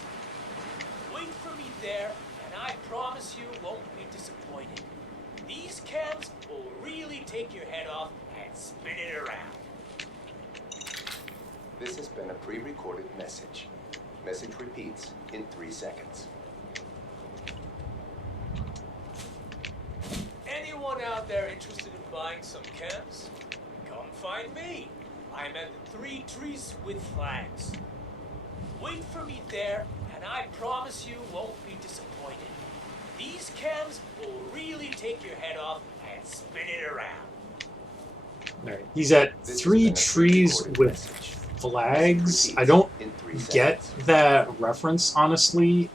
Wait for me there, and I promise you won't be disappointed. These chems will really take your head off and spin it around. This has been a pre-recorded message. Message repeats in 3 seconds. Anyone out there interested in buying some chems? Come find me. I'm at the 3 Trees with Flags. Wait for me there, and I promise you won't be disappointed. These chems will really take your head off and spin it around. Alright, he's at This has 3 been a Trees pre-recorded with message. Flags. Message I don't repeats in 3 get seconds. that reference, honestly,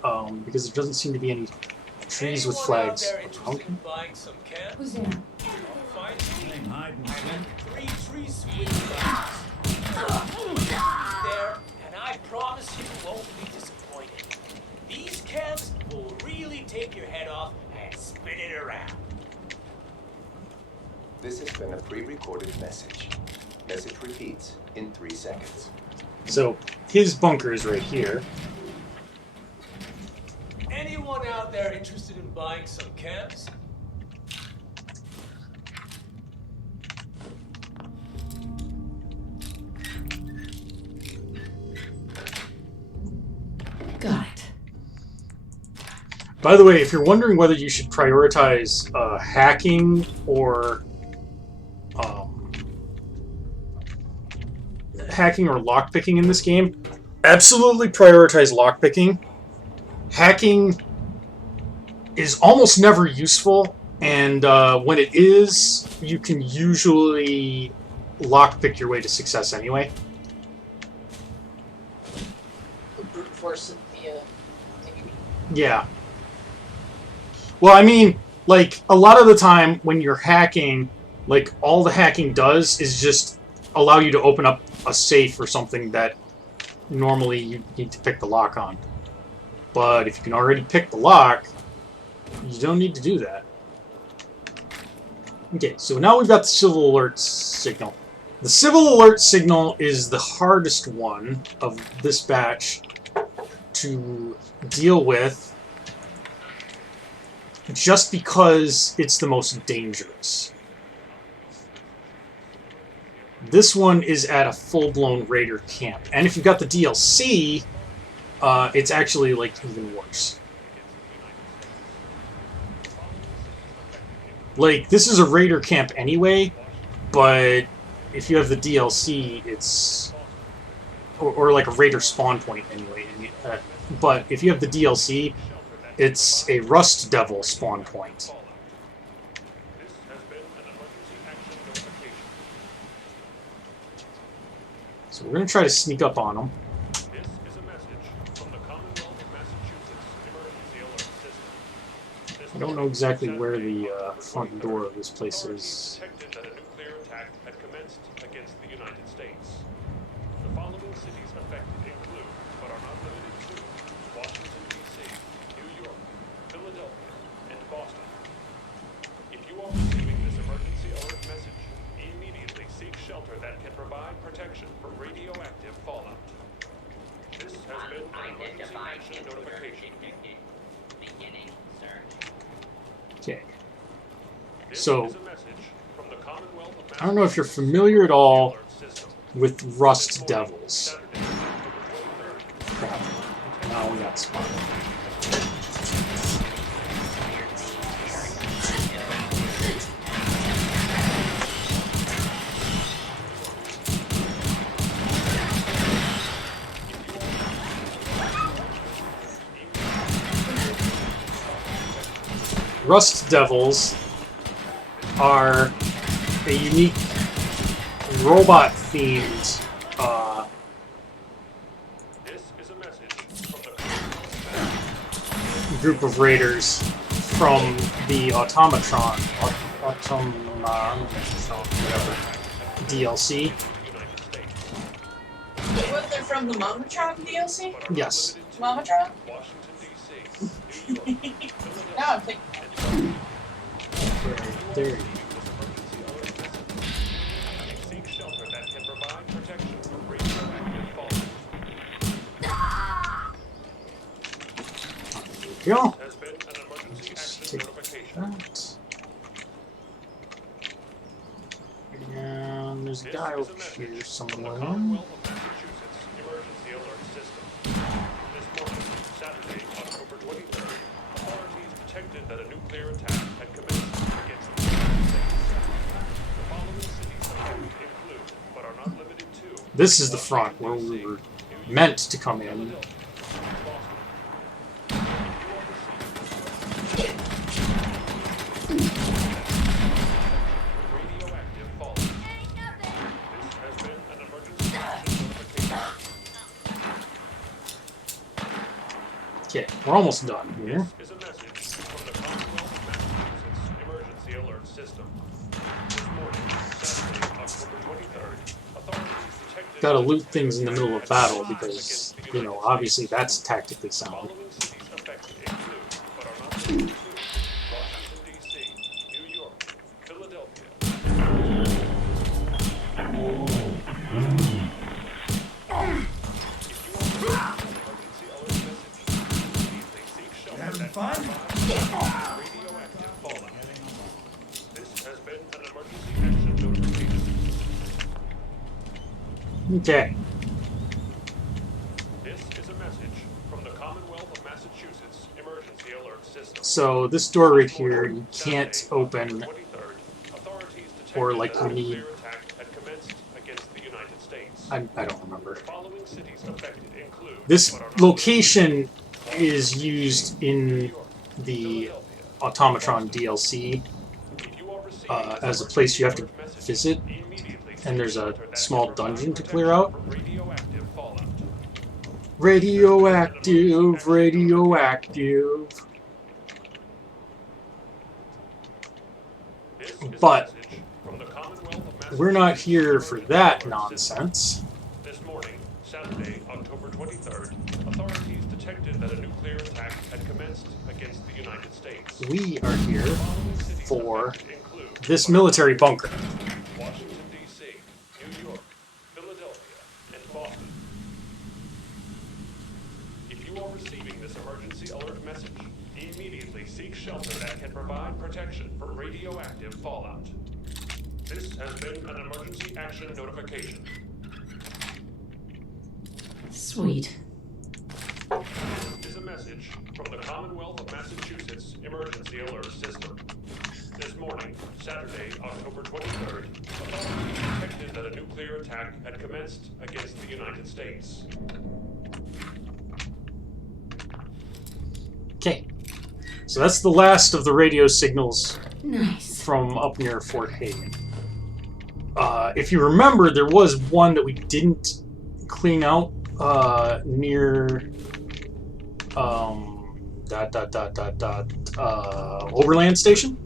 because there doesn't seem to be any trees with Anyone out flags there around interested in him. buying some chems? Who's there? Come find me. Playing hide and I'm seek. at the 3 Trees with Flags. There, and I promise you won't be disappointed. These chems will really take your head off and spin it around. This has been a pre-recorded message. Message repeats in 3 seconds. So, his bunker is right here. Anyone out there interested in buying some chems? Got it. By the way, if you're wondering whether you should prioritize hacking or lockpicking in this game, absolutely prioritize lockpicking. Hacking is almost never useful, and when it is, you can usually lockpick your way to success anyway. Brute force it via thingy. Yeah. Well, I mean, like, a lot of the time when you're hacking, like, all the hacking does is just allow you to open up a safe or something that normally you need to pick the lock on. But if you can already pick the lock, you don't need to do that. Okay, so now we've got the civil alert signal. The civil alert signal is the hardest one of this batch to deal with, just because it's the most dangerous. This one is at a full-blown raider camp, and if you've got the DLC, it's actually, like, even worse. Like, this is a raider camp anyway, but if you have the DLC, it's... Or like a raider spawn point anyway. But if you have the DLC, it's a Rust Devil spawn point. So we're going to try to sneak up on them. This is a message from the Commonwealth of Massachusetts Emergency Alert System. I don't know exactly where the front door of this place is. Detected that a nuclear attack had commenced against the United States. The following cities affected include, but are not limited to, Washington, D.C., New York, Philadelphia, and Boston. If you are receiving this emergency alert message, immediately seek shelter that can provide protection from radioactive fallout. This has been an emergency action notification. Beginning, sir. Okay. This So, is a message from the Commonwealth of I don't know if you're Massachusetts familiar at all Emergency Alert System. with Rust Devils. Crap. Now we got spotted. Rust Devils are a unique robot-themed This is a message from the group of raiders from the Automatron, whatever, DLC. United States. Wait, what, they're from the Momatron DLC? Yes. Momatron? Washington, D.C., New York, Now I'm thinking. There you go. seek shelter that can provide protection from radioactive fallout. There you go. Has been an emergency action Take notification. that. And there's a This guy is over a message here from the somewhere. Commonwealth of Massachusetts Emergency Alert System. detected that a nuclear attack had commenced against the United States. The following cities affected include, but are not limited to, This is the front where we were meant to come in. Radioactive fallout. This has been an emergency action notification. Okay, we're almost done here. This is a message from the Commonwealth of Massachusetts Emergency Alert System. This morning, Saturday, October 23rd, authorities detected... Gotta loot things in the middle of battle because, you know, obviously that's tactically sound. Following cities affected include, but are not limited to, Washington, D.C., New York, Philadelphia. Having fun? Radioactive fallout. This has been an emergency action notification. Okay. This is a message from the Commonwealth of Massachusetts Emergency Alert System. So this door right here, you can't open, or like you need... I don't remember. This location is used in the Automatron DLC as a place you have to visit, and there's a small dungeon to clear out. Radioactive, radioactive. But we're not here for that nonsense. This morning, Saturday, October 23rd, authorities detected that a nuclear attack had commenced against the United States. We are here for this military bunker. Washington, D.C., New York, Philadelphia, and Boston. If you are receiving this emergency alert message, immediately seek shelter that can provide protection from radioactive fallout. This has been an emergency action notification. Sweet. This is a message from the Commonwealth of Massachusetts Emergency Alert System. This morning, Saturday, October 23rd, authorities detected that a nuclear attack had commenced against the United States. Okay. So that's the last of the radio signals Nice. from up near Fort Hagen. If you remember, there was one that we didn't clean out near Overland Station.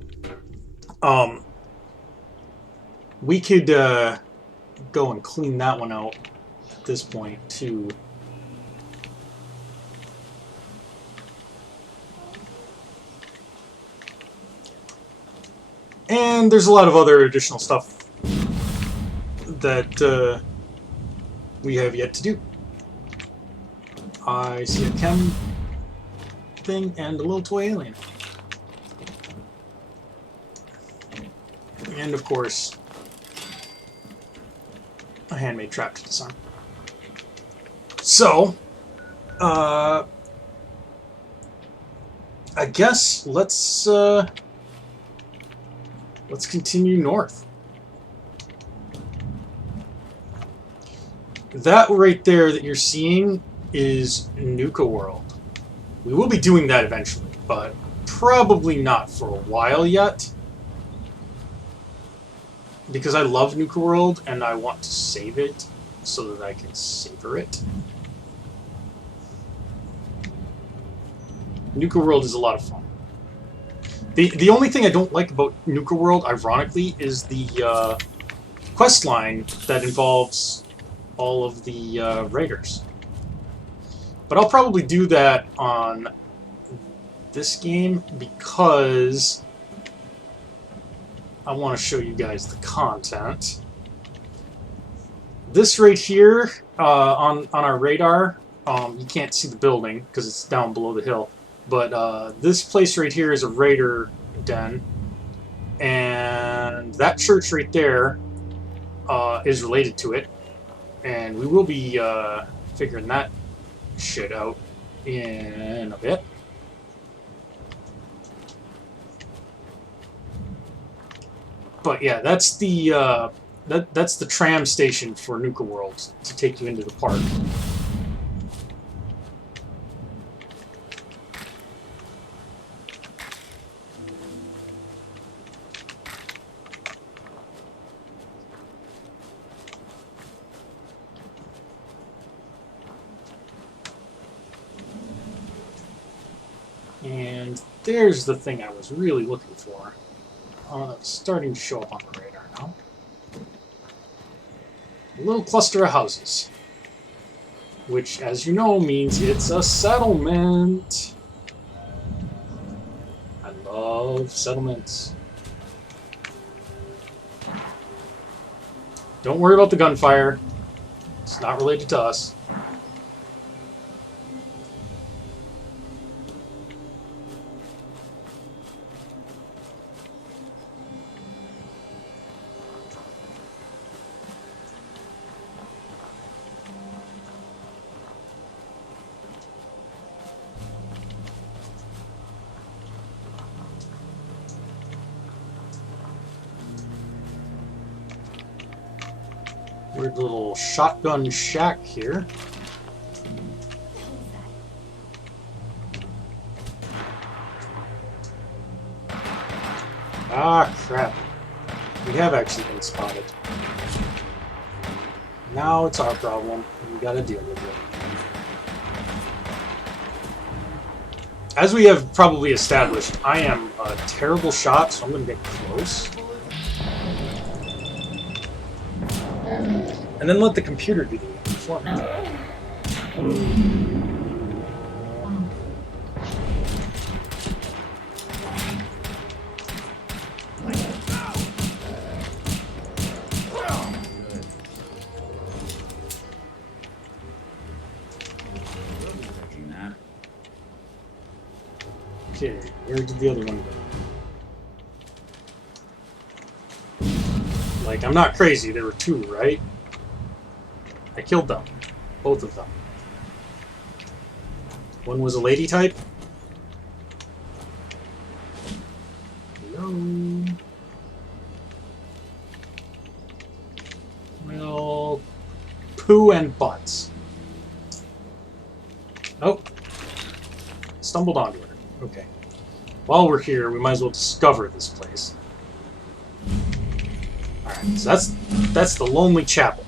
We could go and clean that one out at this point too. And there's a lot of other additional stuff that we have yet to do. I see a chem thing and a little toy alien. And of course, a handmade trap to disarm. So, I guess let's continue north. That right there that you're seeing is Nuka World. We will be doing that eventually, but probably not for a while yet. Because I love Nuka World and I want to save it so that I can savor it. Nuka World is a lot of fun. The only thing I don't like about Nuka World, ironically, is the quest line that involves all of the raiders. But I'll probably do that on this game because I want to show you guys the content. This right here on our radar, you can't see the building because it's down below the hill. But this place right here is a raider den, and that church right there is related to it, and we will be figuring that shit out in a bit. But yeah, that's the that's the tram station for Nuka World to take you into the park. And there's the thing I was really looking for. It's starting to show up on the radar now. A little cluster of houses. Which, as you know, means it's a settlement. I love settlements. Don't worry about the gunfire. It's not related to us. Weird little shotgun shack here. Ah, crap. We have actually been spotted. Now it's our problem, and we gotta deal with it. As we have probably established, I am a terrible shot, so I'm gonna get close. And then let the computer do the work for me. Okay, where did the other one go? Like, I'm not crazy, there were two, right? I killed them. Both of them. One was a lady type. Hello? Well, poo and butts. Nope. Stumbled onto it. Okay. While we're here, we might as well discover this place. Alright, so that's the Lonely Chapel.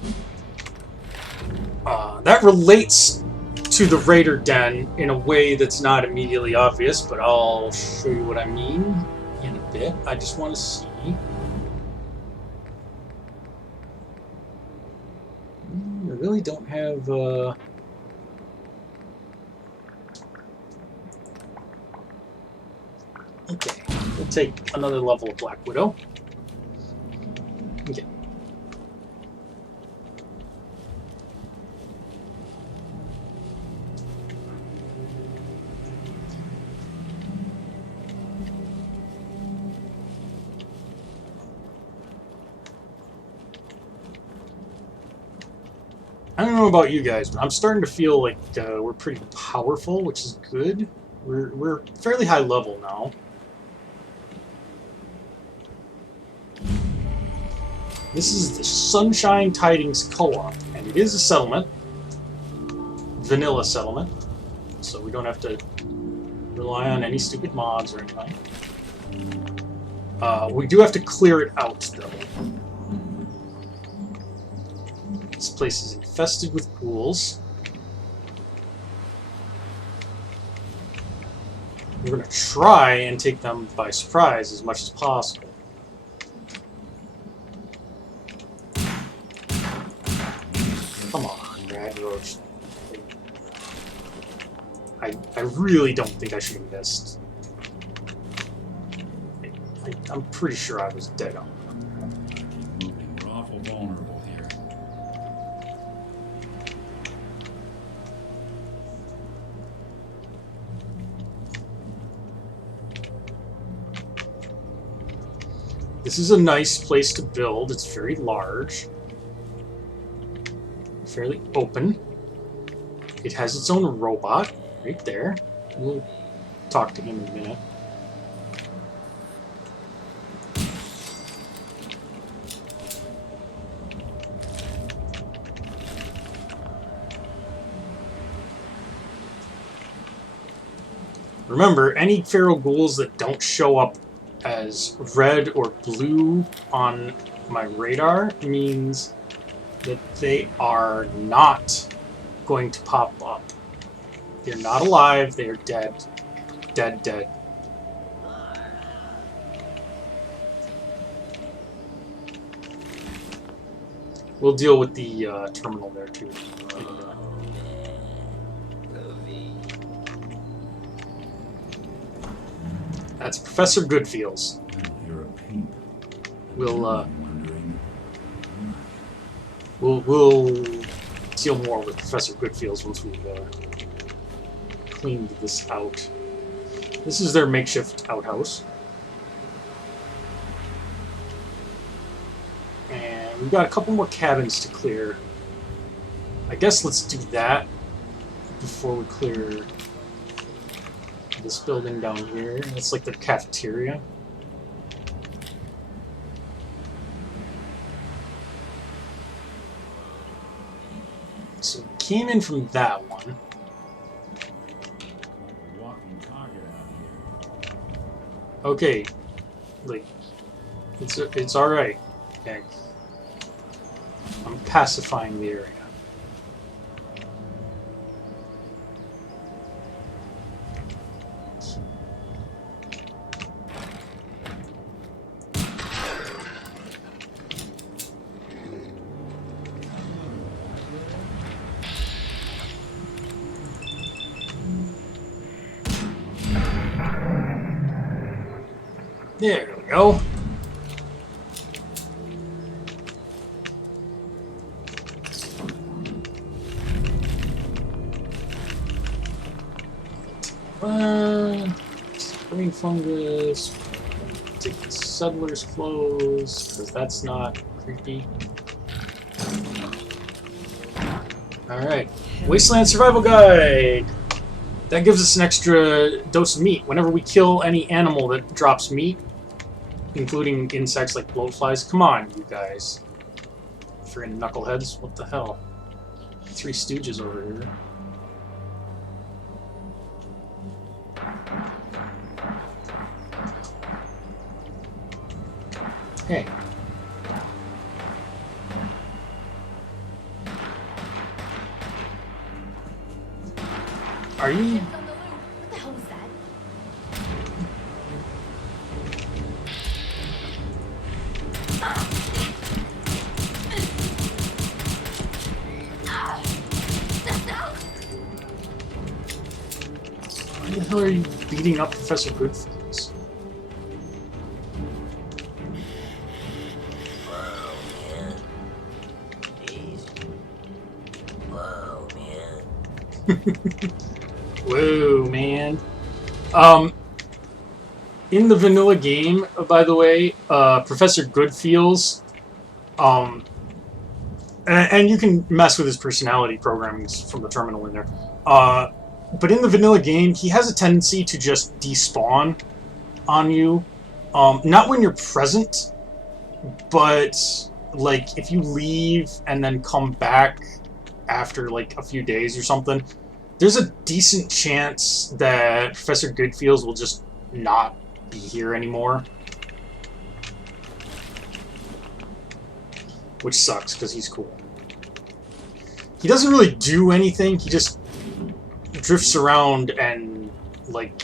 That relates to the Raider Den in a way that's not immediately obvious, but I'll show you what I mean in a bit. I just want to see. I really don't have... Okay, we'll take another level of Black Widow. Okay. I don't know about you guys, but I'm starting to feel like we're pretty powerful, which is good. We're fairly high level now. This is the Sunshine Tidings Co-op, and it is a settlement. Vanilla settlement. So we don't have to rely on any stupid mods or anything. We do have to clear it out, though. This place is infested with ghouls. We're going to try and take them by surprise as much as possible. Come on, Brad Roach. I really don't think I should have missed. I'm pretty sure I was dead on. We're awful vulnerable here. This is a nice place to build. It's very large. Fairly open. It has its own robot right there. We'll talk to him in a minute. Remember, any feral ghouls that don't show up as red or blue on my radar means that they are not going to pop up. They're not alive, they are dead. Dead, dead. We'll deal with the terminal there too. That's Professor Goodfeels. You're a peep. We'll Wondering. we'll deal more with Professor Goodfeels once we've cleaned this out. This is their makeshift outhouse. And we've got a couple more cabins to clear. I guess let's do that before we clear this building down here. It's like their cafeteria. So we came in from that one. Walking target out here. Okay, like it's all right. Okay. I'm pacifying the area. There we go. Green fungus. Take the settler's clothes, because that's not creepy. Alright. Wasteland Survival Guide! That gives us an extra dose of meat. Whenever we kill any animal that drops meat, including insects like blowflies. Come on, you guys. Friggin' knuckleheads. What the hell? Three Stooges over here. Hey. Are you... What the hell was that? Why the hell are you beating up Professor Goodfeels? Whoa, man. In the vanilla game, by the way, Professor Goodfeels, and you can mess with his personality programmings from the terminal in there. But in the vanilla game, he has a tendency to just despawn on you. Not when you're present, but like if you leave and then come back after like a few days or something, there's a decent chance that Professor Goodfeels will just not be here anymore. Which sucks, because he's cool. He doesn't really do anything, he just drifts around and, like,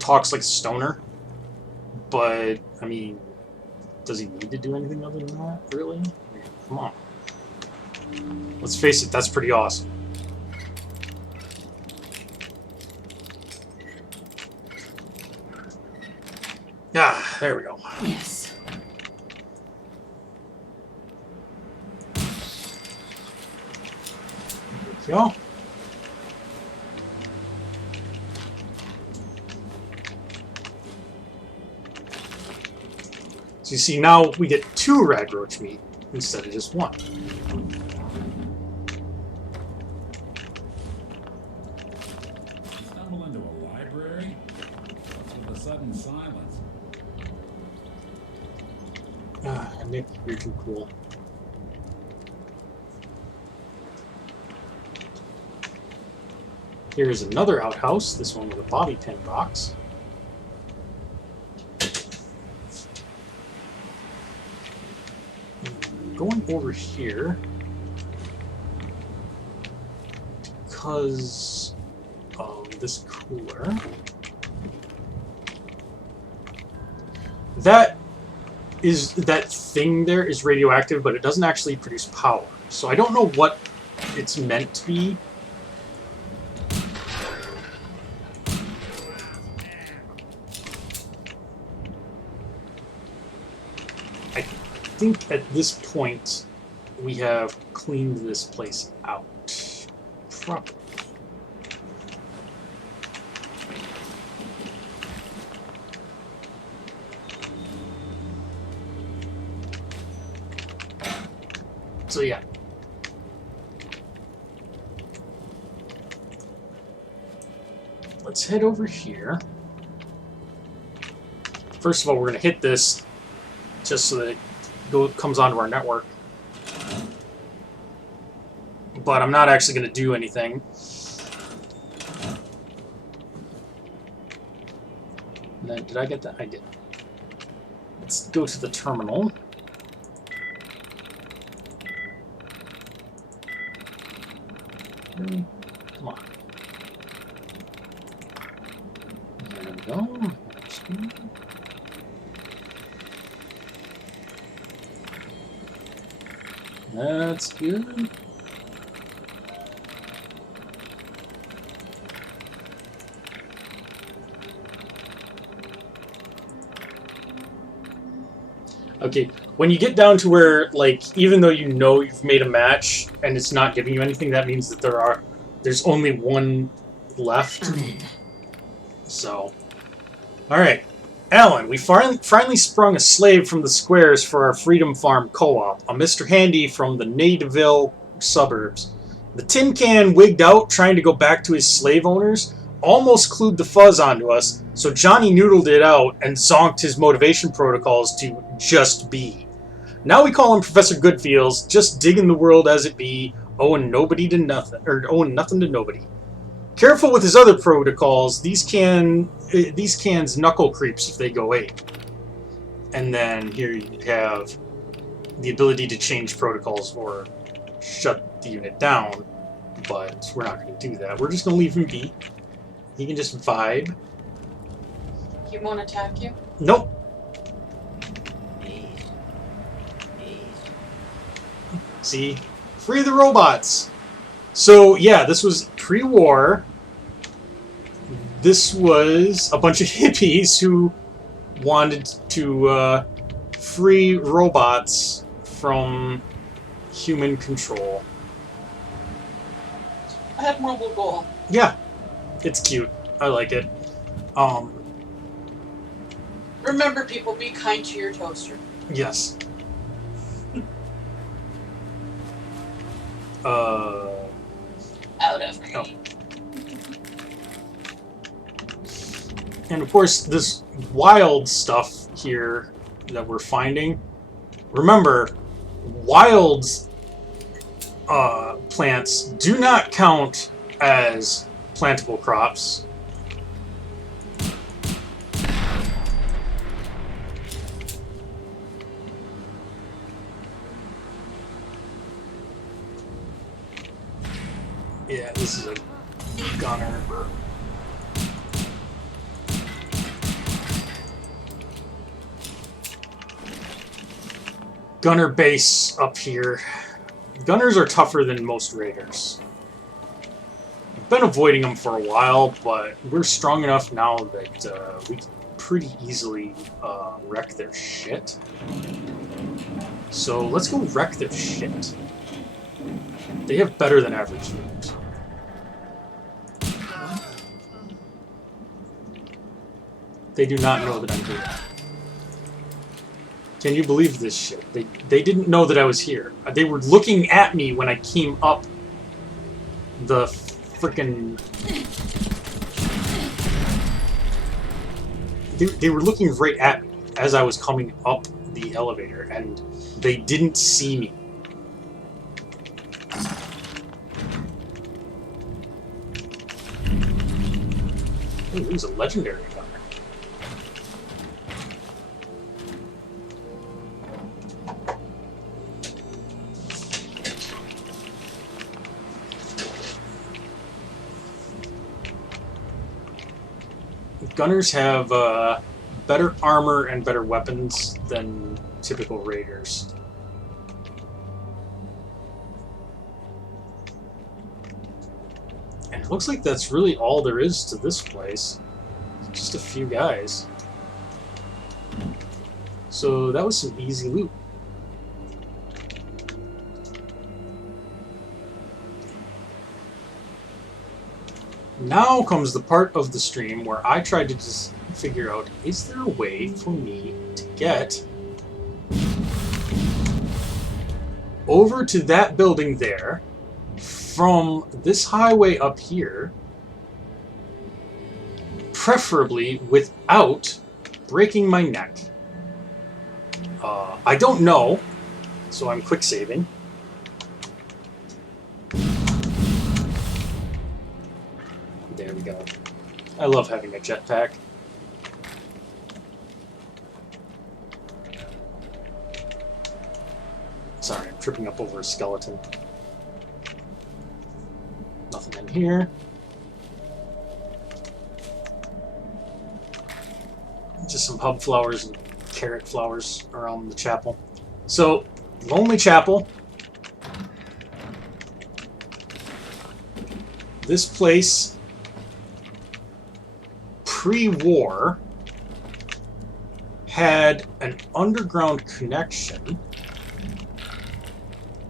talks like a stoner. But, I mean, does he need to do anything other than that, really? I mean, come on. Let's face it, that's pretty awesome. Ah, there we go. Yes. There we go. So you see, now we get 2 rag roach meat instead of just 1. Stumble into a library? What's with the sudden silence? Ah, Nick, you're too cool. Here's another outhouse, this one with a bobby pin box. Going over here, because of this cooler. That thing there is radioactive, but it doesn't actually produce power. So I don't know what it's meant to be. I think at this point we have cleaned this place out properly. So yeah. Let's head over here. First of all, we're going to hit this just so that it comes onto our network. But I'm not actually going to do anything. And then, did I get that? I did. Let's go to the terminal. Really? Come on. There we go. That's good. That's good. Okay, when you get down to where, like, even though you know you've made a match and it's not giving you anything, that means that there's only one left. So, alright. Alan, we finally sprung a slave from the squares for our Freedom Farm co-op, a Mr. Handy from the Nativille suburbs. The tin can wigged out trying to go back to his slave owners almost clued the fuzz onto us, so Johnny noodled it out and zonked his motivation protocols to just be. Now we call him Professor Goodfeels, just digging the world as it be, owing nothing to nobody. Careful with his other protocols, these cans knuckle creeps if they go ape. And then here you have the ability to change protocols or shut the unit down, but we're not going to do that. We're just going to leave him be. He can just vibe. He won't attack you? Nope. See? Free the robots! So, yeah, this was pre-war. This was a bunch of hippies who wanted to free robots from human control. Admirable goal. Yeah. It's cute. I like it. Remember, people, be kind to your toaster. Yes. Out of me. Oh. And of course, this wild stuff here that we're finding. Remember, wild plants do not count as plantable crops. Yeah, this is a gunner. Gunner base up here. Gunners are tougher than most raiders. I've been avoiding them for a while, but we're strong enough now that we can pretty easily wreck their shit. So let's go wreck their shit. They have better than average food. They do not know that I'm here. Can you believe this shit? They didn't know that I was here. They were looking at me when I came up the frickin'... They were looking right at me as I was coming up the elevator, and they didn't see me. Ooh, he's a legendary gunner. Gunners have better armor and better weapons than typical raiders. And it looks like that's really all there is to this place. Just a few guys. So that was some easy loot. Now comes the part of the stream where I tried to just figure out, is there a way for me to get over to that building there from this highway up here, preferably without breaking my neck? I don't know, so I'm quick saving. There we go. I love having a jetpack. Sorry, I'm tripping up over a skeleton. Nothing in here. Just some hub flowers and carrot flowers around the chapel. So, Lonely Chapel. This place, pre-war, had an underground connection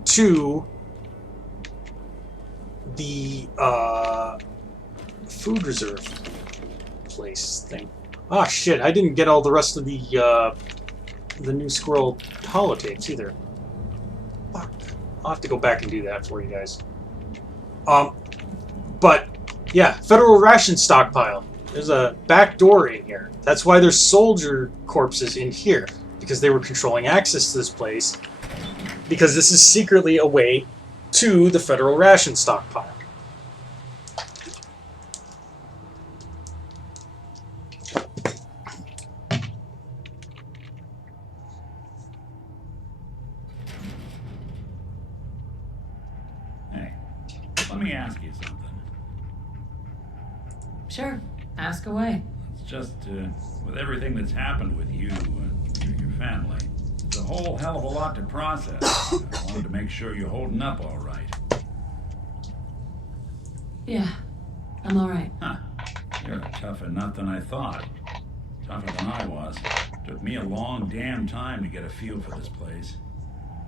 to the food reserve place thing. Ah, shit, I didn't get all the rest of the new Squirrel holotapes either. Fuck. I'll have to go back and do that for you guys. But, yeah, federal ration stockpile. There's a back door in here. That's why there's soldier corpses in here, because they were controlling access to this place, because this is secretly a way to the federal ration stockpile. Hey, let me ask you something. Sure, ask away. It's just, with everything that's happened with you and your family, it's a whole hell of a lot to process. I wanted to make sure you're holding up all right. Yeah, I'm alright. Huh. You're tougher nut than I thought. Tougher than I was. Took me a long damn time to get a feel for this place.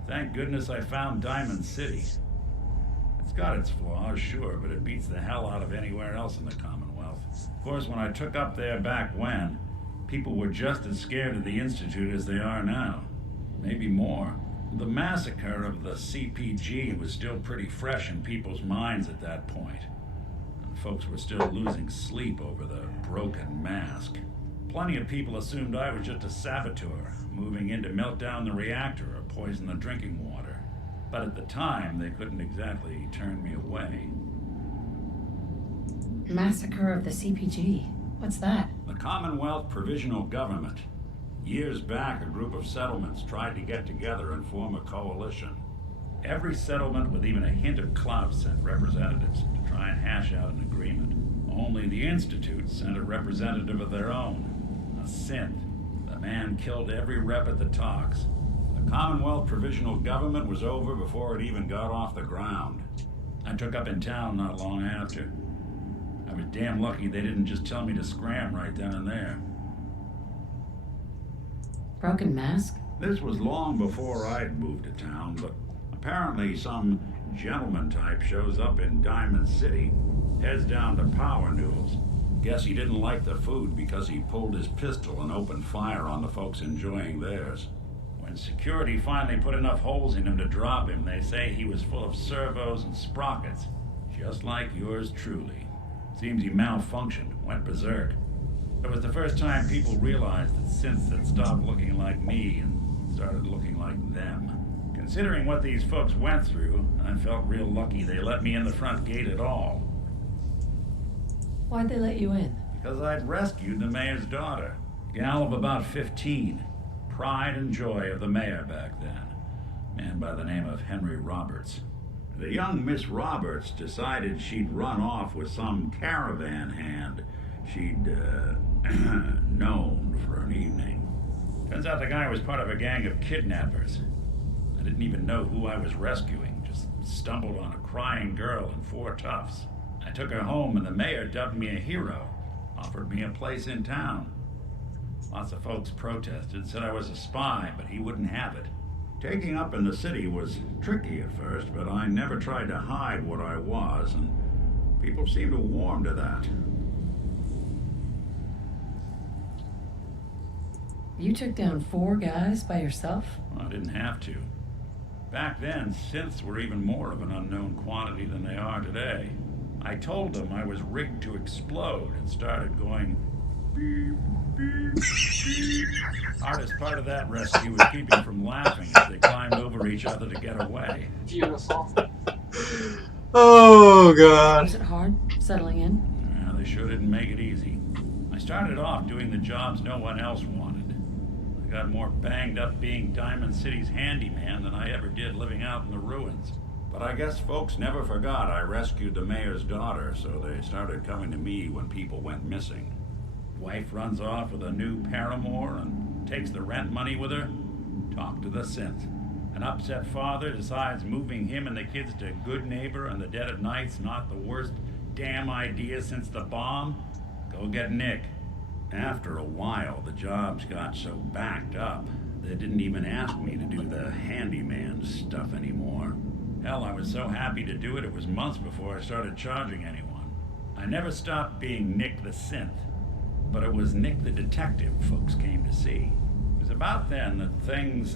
Thank goodness I found Diamond City. It's got its flaws, sure, but it beats the hell out of anywhere else in the Commonwealth. Of course, when I took up there back when, people were just as scared of the Institute as they are now. Maybe more. The massacre of the CPG was still pretty fresh in people's minds at that point. And folks were still losing sleep over the broken mask. Plenty of people assumed I was just a saboteur, moving in to melt down the reactor or poison the drinking water. But at the time, they couldn't exactly turn me away. Massacre of the CPG. What's that? The Commonwealth Provisional Government. Years back, a group of settlements tried to get together and form a coalition. Every settlement with even a hint of clout sent representatives to try and hash out an agreement. Only the Institute sent a representative of their own. A synth. The man killed every rep at the talks. The Commonwealth Provisional Government was over before it even got off the ground. I took up in town not long after. I was damn lucky they didn't just tell me to scram right then and there. Broken mask? This was long before I'd moved to town, but apparently some gentleman type shows up in Diamond City, heads down to Power Noodles. Guess he didn't like the food because he pulled his pistol and opened fire on the folks enjoying theirs. When security finally put enough holes in him to drop him, they say he was full of servos and sprockets, just like yours truly. Seems he malfunctioned, went berserk. It was the first time people realized that synths had stopped looking like me and started looking like them. Considering what these folks went through, I felt real lucky they let me in the front gate at all. Why'd they let you in? because I'd rescued the mayor's daughter. Gal of about 15. Pride and joy of the mayor back then. Man by the name of Henry Roberts. The young Miss Roberts decided she'd run off with some caravan hand she'd, known for an evening. Turns out the guy was part of a gang of kidnappers. I didn't even know who I was rescuing, just stumbled on a crying girl and 4 toughs. I took her home and the mayor dubbed me a hero, offered me a place in town. Lots of folks protested, said I was a spy, but he wouldn't have it. Taking up in the city was tricky at first, but I never tried to hide what I was, and people seemed to warm to that. You took down 4 guys by yourself? Well, I didn't have to. Back then, synths were even more of an unknown quantity than they are today. I told them I was rigged to explode and started going beep, beep, beep. Hardest part of that rescue was keeping from laughing as they climbed over each other to get away. Beautiful. Oh, God. Was it hard settling in? Yeah, they sure didn't make it easy. I started off doing the jobs no one else wanted. I got more banged up being Diamond City's handyman than I ever did living out in the ruins. But I guess folks never forgot I rescued the mayor's daughter, so they started coming to me when people went missing. Wife runs off with a new paramour and takes the rent money with her. Talk to the synth. An upset father decides moving him and the kids to Good Neighbor in the dead of night's not the worst damn idea since the bomb. Go get Nick. After a while, the jobs got so backed up, they didn't even ask me to do the handyman stuff anymore. Hell, I was so happy to do it, it was months before I started charging anyone. I never stopped being Nick the synth, but it was Nick the detective folks came to see. It was about then that things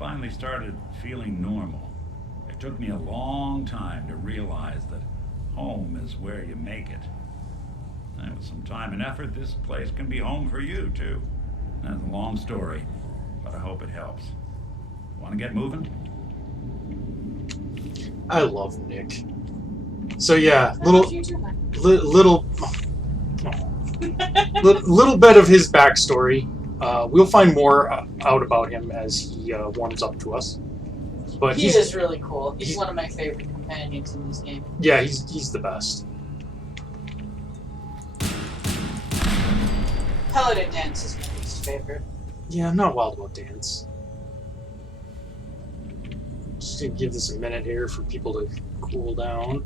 finally started feeling normal. It took me a long time to realize that home is where you make it. And with some time and effort, this place can be home for you, too. That's a long story, but I hope it helps. Want to get moving? I love Nick. So yeah, little bit of his backstory. We'll find more out about him as he warms up to us. But he is really cool. He's one of my favorite companions in this game. Yeah, he's the best. Paladin Dance is my least favorite. Yeah, I'm not wild about Dance. Just gonna give this a minute here for people to cool down.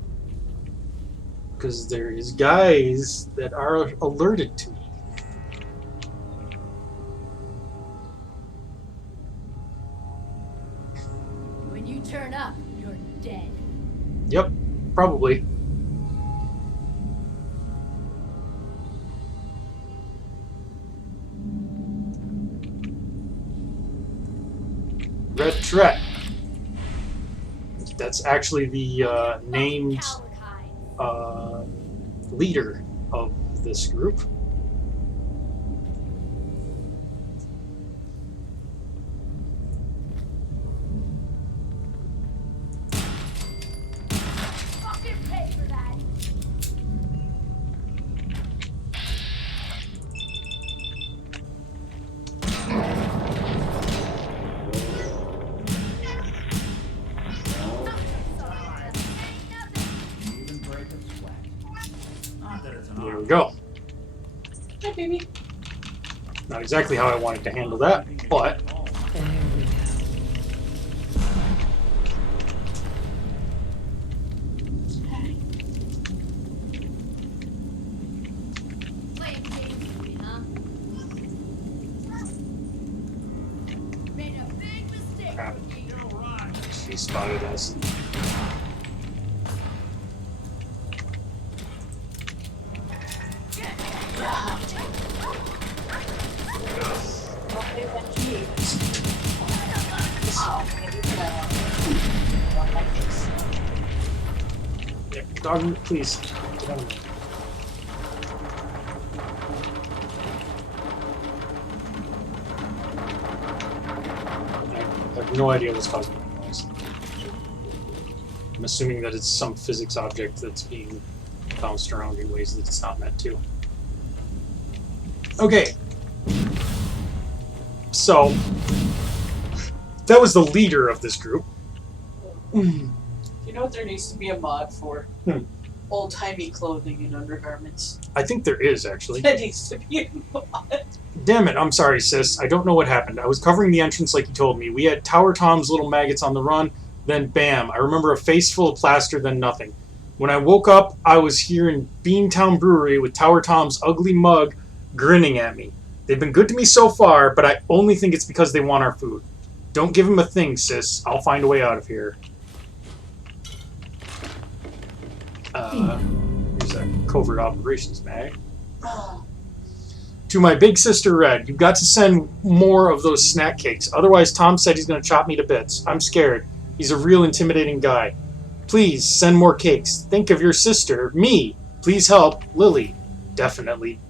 Because there is guys that are alerted to me. When you turn up, you're dead. Yep, probably. Red Tret. That's actually the named leader of this group. Fucking pay for that. There we go. Hi, baby. Not exactly how I wanted to handle that, but Playing games with me, huh? Made a big mistake. crap. He spotted us. Yeah, dog, please. Get out of here. I have no idea what's causing the noise. I'm assuming that it's some physics object that's being bounced around in ways that it's not meant to. Okay. So, that was the leader of this group. You know what there needs to be a mod for? Hmm. Old-timey clothing and undergarments. I think there is, actually. That needs to be a mod. Damn it, I'm sorry, sis. I don't know what happened. I was covering the entrance like you told me. We had Tower Tom's little maggots on the run, then bam, I remember a face full of plaster, then nothing. When I woke up, I was here in Beantown Brewery with Tower Tom's ugly mug grinning at me. They've been good to me so far, but I only think it's because they want our food. Don't give them a thing, sis. I'll find a way out of here. Here's that covert operations mag. To my big sister Red, you've got to send more of those snack cakes. Otherwise, Tom said he's going to chop me to bits. I'm scared. He's a real intimidating guy. Please, send more cakes. Think of your sister, me. Please help, Lily. Definitely.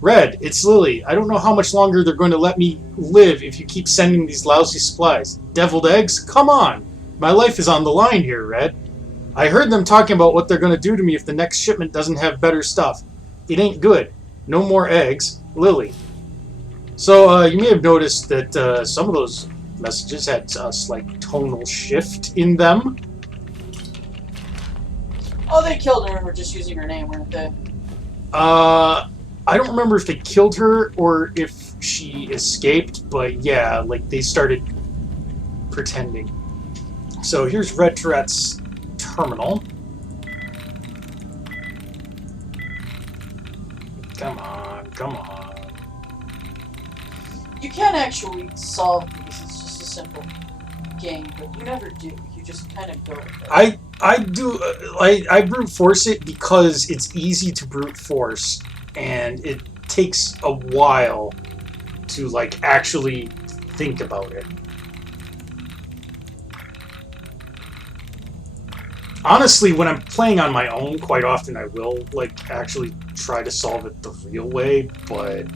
Red, it's Lily. I don't know how much longer they're going to let me live if you keep sending these lousy supplies. Deviled eggs? Come on. My life is on the line here, Red. I heard them talking about what they're going to do to me if the next shipment doesn't have better stuff. It ain't good. No more eggs. Lily. So, you may have noticed that some of those messages had a slight tonal shift in them. Oh, they killed her and were just using her name, weren't they? I don't remember if they killed her or if she escaped, but yeah, like, they started pretending. So, here's Red Tourette's terminal. Come on, come on. You can actually solve these. It's just a simple game, but you never do. You just kind of go with it. I brute force it because it's easy to brute force, and it takes a while to, like, actually think about it. Honestly, when I'm playing on my own, quite often I will, like, actually try to solve it the real way, but...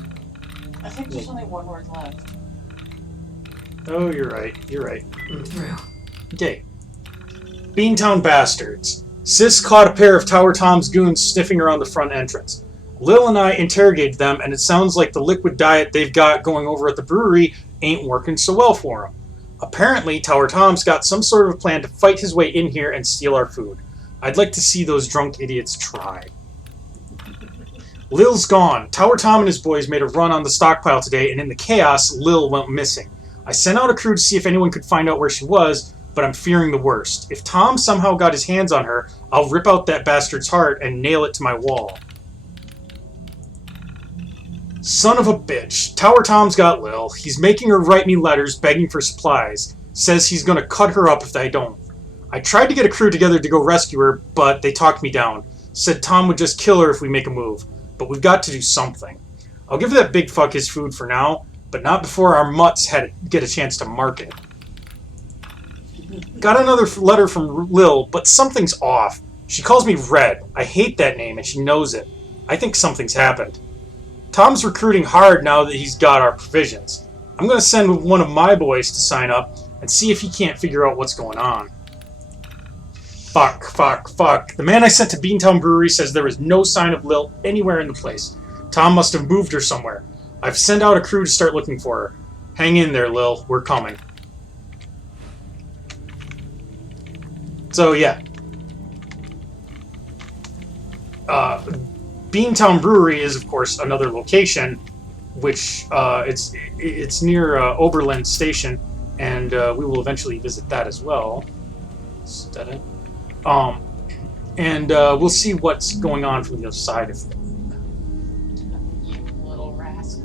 I think there's only one word left. Oh, you're right. You're right. Through. Okay. Beantown Bastards. Sis caught a pair of Tower Tom's goons sniffing around the front entrance. Lil and I interrogated them, and it sounds like the liquid diet they've got going over at the brewery ain't working so well for them. Apparently, Tower Tom's got some sort of plan to fight his way in here and steal our food. I'd like to see those drunk idiots try. Lil's gone. Tower Tom and his boys made a run on the stockpile today, and in the chaos, Lil went missing. I sent out a crew to see if anyone could find out where she was, but I'm fearing the worst. If Tom somehow got his hands on her, I'll rip out that bastard's heart and nail it to my wall. Son of a bitch. Tower Tom's got Lil. He's making her write me letters begging for supplies. Says he's going to cut her up if I don't. I tried to get a crew together to go rescue her, but they talked me down. Said Tom would just kill her if we make a move. But we've got to do something. I'll give that big fuck his food for now, but not before our mutts get a chance to mark it. Got another letter from Lil, but something's off. She calls me Red. I hate that name, and she knows it. I think something's happened. Tom's recruiting hard now that he's got our provisions. I'm going to send one of my boys to sign up and see if he can't figure out what's going on. Fuck. The man I sent to Beantown Brewery says there is no sign of Lil anywhere in the place. Tom must have moved her somewhere. I've sent out a crew to start looking for her. Hang in there, Lil. We're coming. So, yeah. Beantown Brewery is, of course, another location, which it's near Oberlin Station, and we will eventually visit that as well. Is that it? And we'll see what's going on from the other side of it. You little rascal.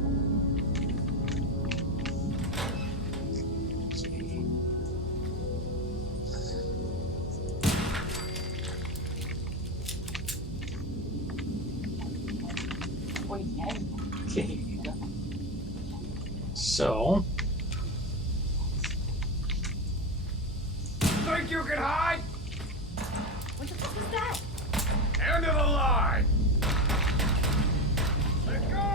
Okay. So. Think you can hide? What the fuck was that? End of the line! Let go!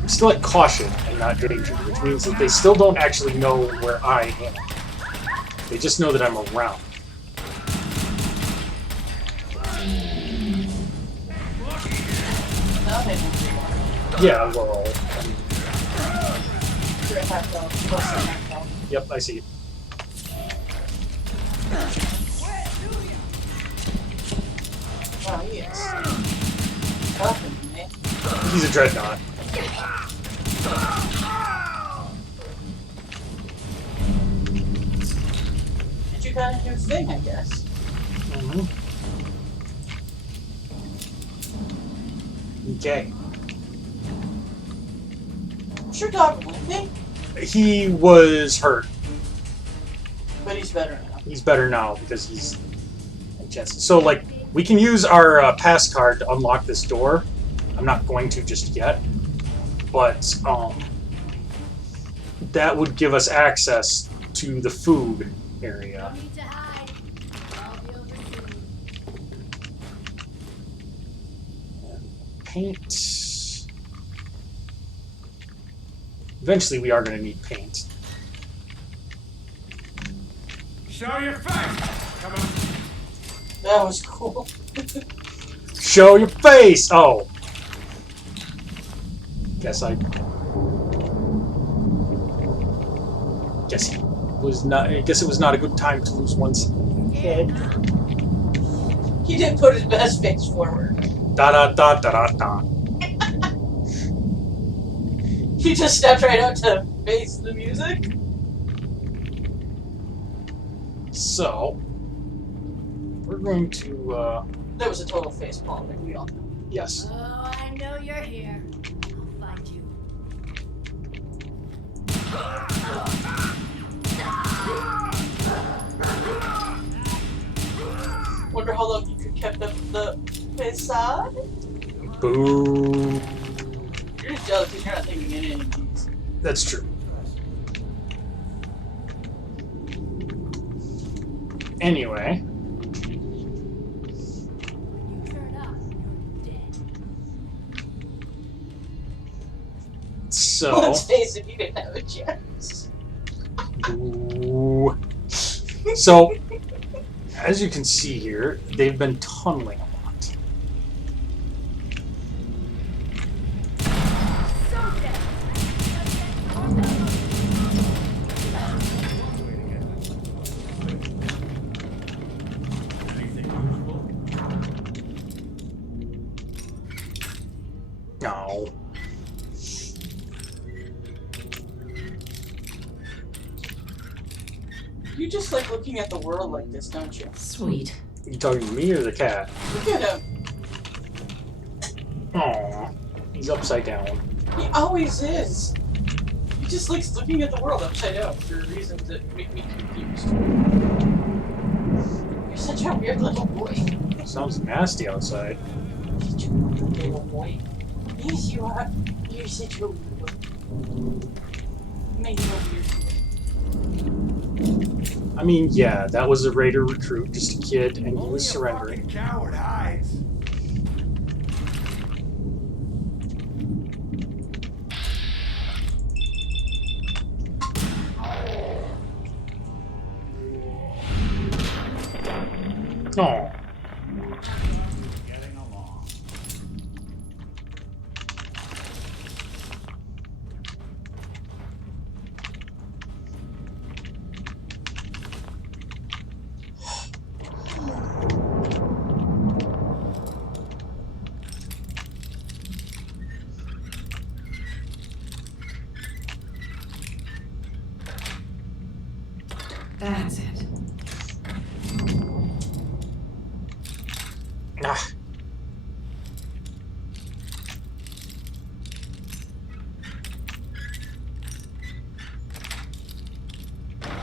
I'm still at caution. not danger, which means that they still don't actually know where I am. They just know that I'm around. No, they don't. Yeah, well, You're gonna have to post them back down. yep, I see it. Oh, he is. Tough, man. He's a dreadnought. Did you got a new thing, I guess? Mm-hmm. Okay. What's your dog with me? He was hurt. But he's better now. He's better now because he's... So, like, we can use our pass card to unlock this door. I'm not going to just yet. But, that would give us access to the food area. No need to hide. I'll be over soon. Paint. Eventually, we are going to need paint. Show your face! Come on. That was cool. Show your face! Oh. Guess he was not. I guess it was not a good time to lose one's head. He did put his best face forward. Da da da da da da. He just stepped right up to face the music. So we're going to. That was a total face palm, like we all know. Yes. Oh, I know you're here. I'll find you. Wonder how long you could kept up the facade? Boo. You're just jealous because you're not thinking any of these. That's true. Anyway. You turn up, you're dead. So. Let's face it, you didn't have a chance. Ooh. So, as you can see here, they've been tunneling a lot. So dead. No. You just like looking at the world like this, don't you? Sweet. You talking to me or the cat? Look at him. Aww. He's upside down. He always is. He just likes looking at the world upside down for reasons that make me confused. You're such a weird little boy. Sounds nasty outside. Such a weird little boy. Yes, you are. You're such a weird boy. Maybe a weird boy. I mean, yeah, that was a raider recruit, just a kid, and he was surrendering. Coward hides. Oh. Getting along. That's it. Ah.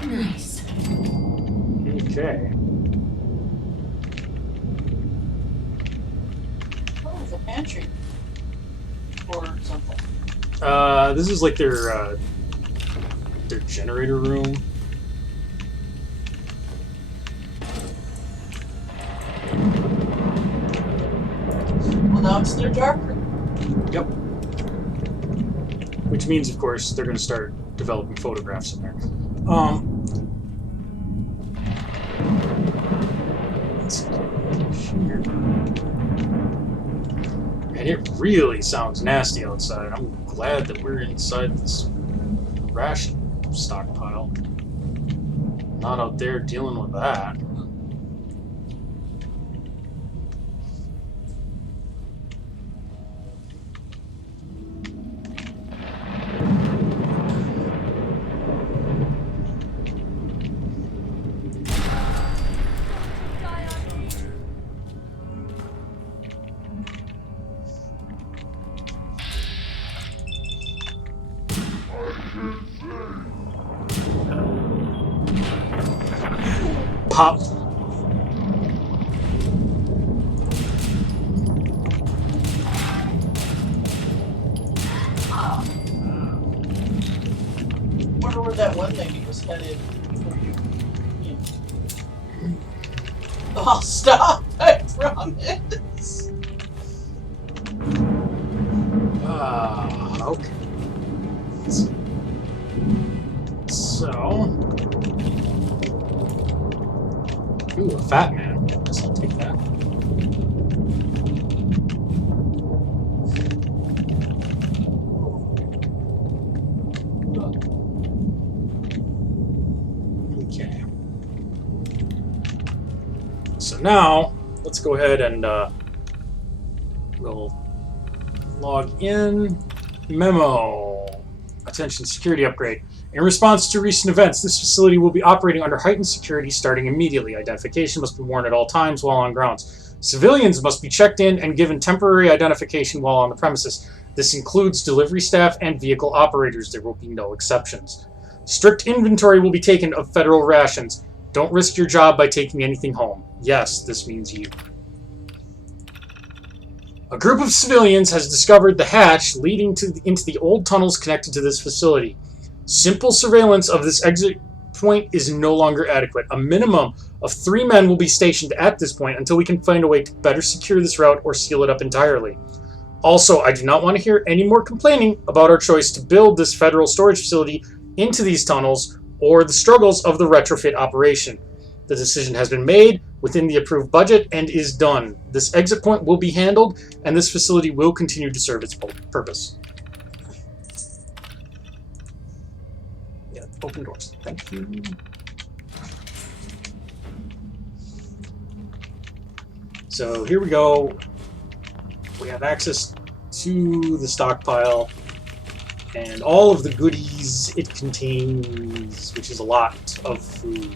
Nice. Okay. Oh, it's a pantry. Or something. This is like their generator room. Well, Now it's their dark room. Yep. which means, of course, they're going to start developing photographs in there. Let's see here. And it really sounds nasty outside. I'm glad that we're inside this ration stockpile. Not out there dealing with that. Pop. Wonder where that one lady was headed before you. Oh, stop! I promise. Okay. So. Ooh, a fat man. Guess I'll take that. Okay. So now, let's go ahead and we'll log in. Memo. Attention, security upgrade. In response to recent events, this facility will be operating under heightened security starting immediately. Identification must be worn at all times while on grounds. Civilians must be checked in and given temporary identification while on the premises. This includes delivery staff and vehicle operators. There will be no exceptions. Strict inventory will be taken of federal rations. Don't risk your job by taking anything home. Yes, this means you. A group of civilians has discovered the hatch leading into the old tunnels connected to this facility. Simple surveillance of this exit point is no longer adequate. A minimum of 3 men will be stationed at this point until we can find a way to better secure this route or seal it up entirely. Also, I do not want to hear any more complaining about our choice to build this federal storage facility into these tunnels or the struggles of the retrofit operation. The decision has been made within the approved budget and is done. This exit point will be handled, and this facility will continue to serve its purpose. Yeah, open doors. Thank you. So here we go. We have access to the stockpile and all of the goodies it contains, which is a lot of food.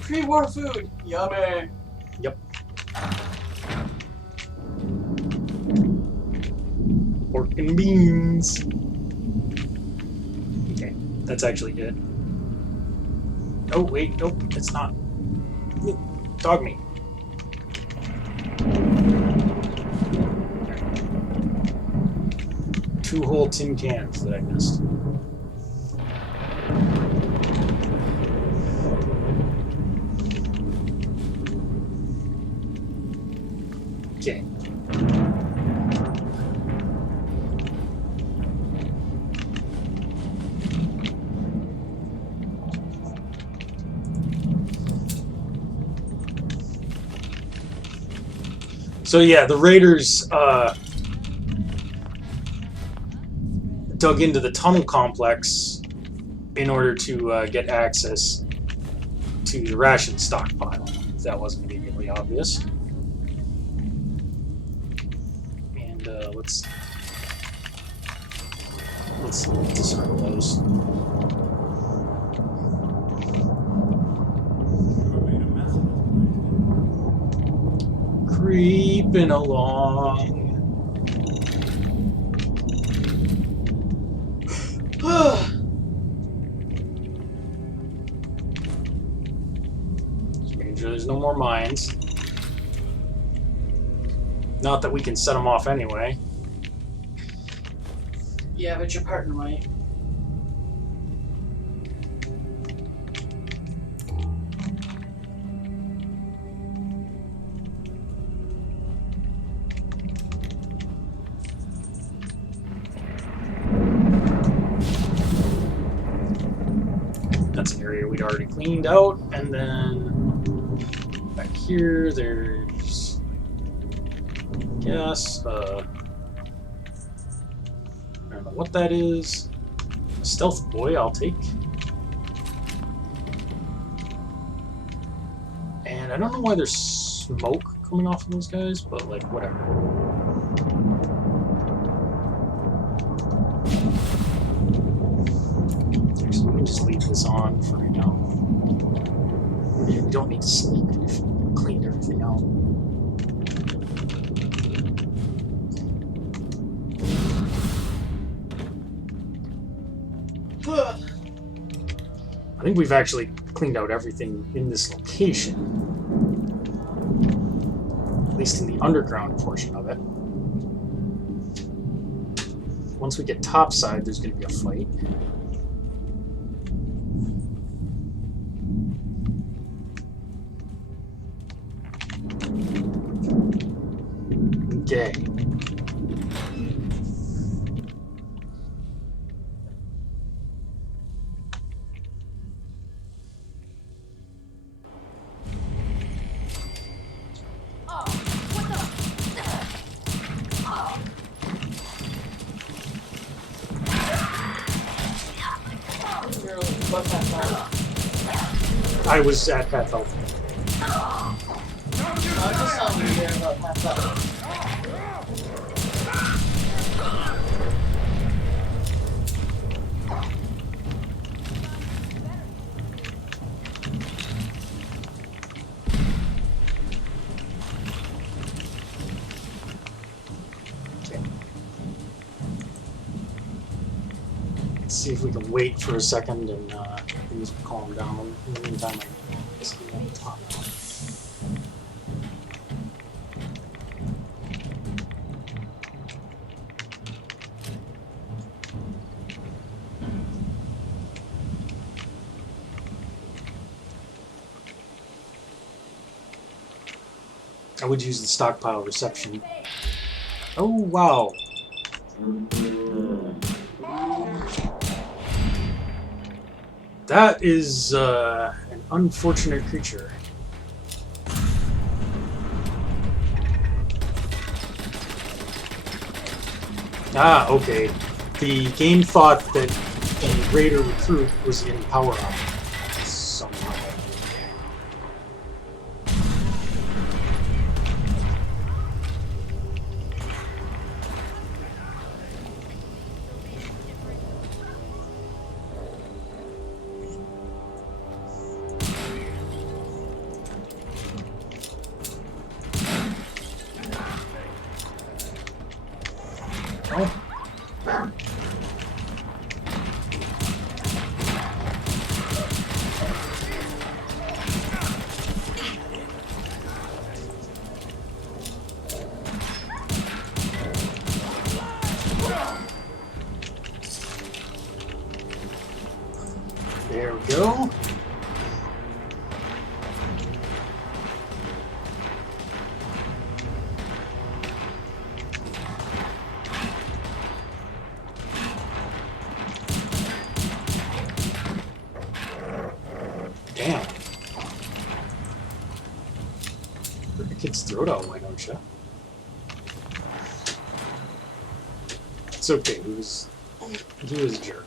Pre-war food. Yummy. Yep. Pork and beans. Okay, that's actually it. Oh, wait, nope, it's not. Dog meat. Two whole tin cans that I missed. Okay. So yeah, the raiders dug into the tunnel complex in order to get access to the ration stockpile. If that wasn't immediately obvious. And let's disarm those. Creeping along. Just making sure there's no more mines. Not that we can set them off anyway. Yeah, but your partner might. That's an area we'd already cleaned out. And then back here, there's, I guess, I don't know what that is. A stealth boy, I'll take. And I don't know why there's smoke coming off of those guys, but like, whatever. Actually, we can just leave this on for right now. We don't need to sneak. We've cleaned everything out. I think we've actually cleaned out everything in this location. At least in the underground portion of it. Once we get topside, there's going to be a fight. Okay. I was at half health. I was just telling you there about half health. See if we can wait for a second and things will calm down. In the meantime, I guess we won't talk now. I would use the stockpile reception. Oh, wow. That is an unfortunate creature. Ah, okay. The game thought that the raider recruit was in power up somehow. Oh. There we go. Damn. Rip the kid's throat out, why don't you? It's okay, he was a jerk.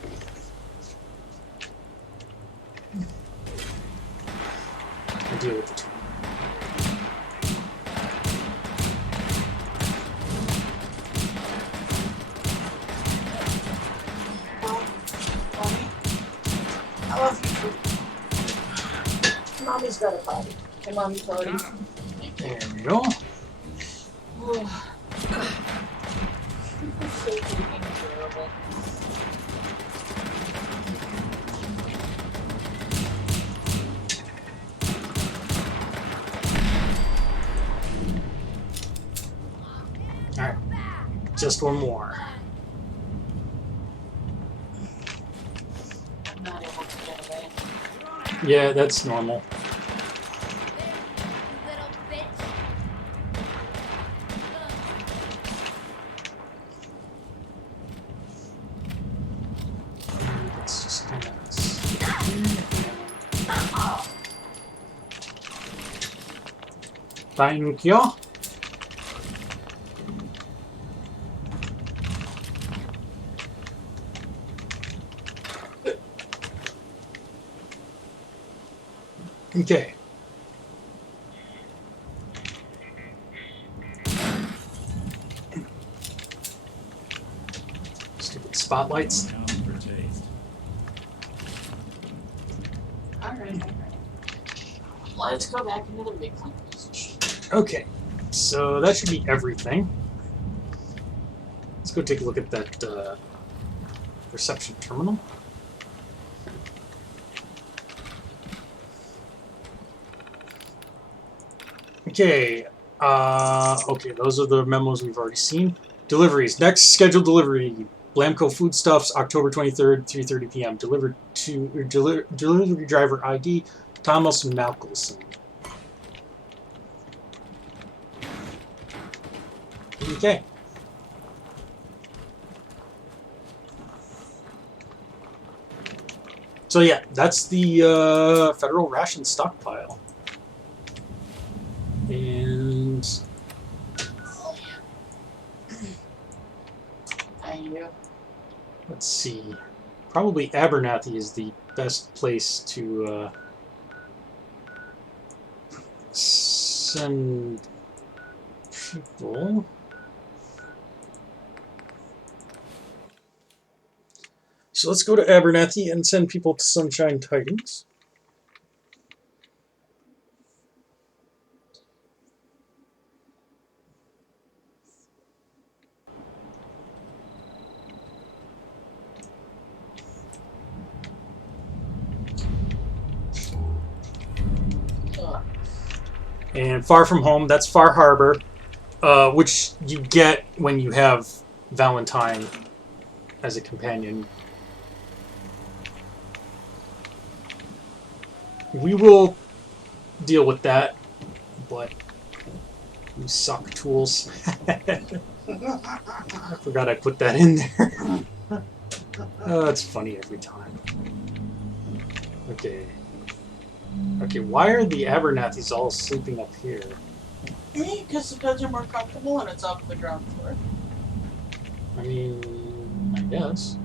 I'll deal with the two. I love you. Mommy's got a potty. Hey, Mommy, potty. There we go. So freaking terrible. Alright. Just one more. I'm not able to get away. Yeah, that's normal. Let's just kind of... Thank you. Okay. Stupid spotlights. Counts for taste. Alright. Let's go back into the big clean position. Okay. So that should be everything. Let's go take a look at that reception terminal. Okay. Okay, those are the memos we've already seen. Deliveries. Next scheduled delivery. Blamco Foodstuffs, October 23rd, 3:30 p.m. Delivered to delivery driver ID, Thomas Malcolson. Okay. So yeah, that's the federal ration stockpile. And Thank you. let's see. Probably Abernathy is the best place to send people. So let's go to Abernathy and send people to Sunshine Titans. And Far From Home, that's Far Harbor, which you get when you have Valentine as a companion. We will deal with that, but you suck, tools. I forgot I put that in there. Oh, it's funny every time. Okay. Okay, why are the Abernathys all sleeping up here? Because the beds are more comfortable and it's off the ground floor. I mean, I guess.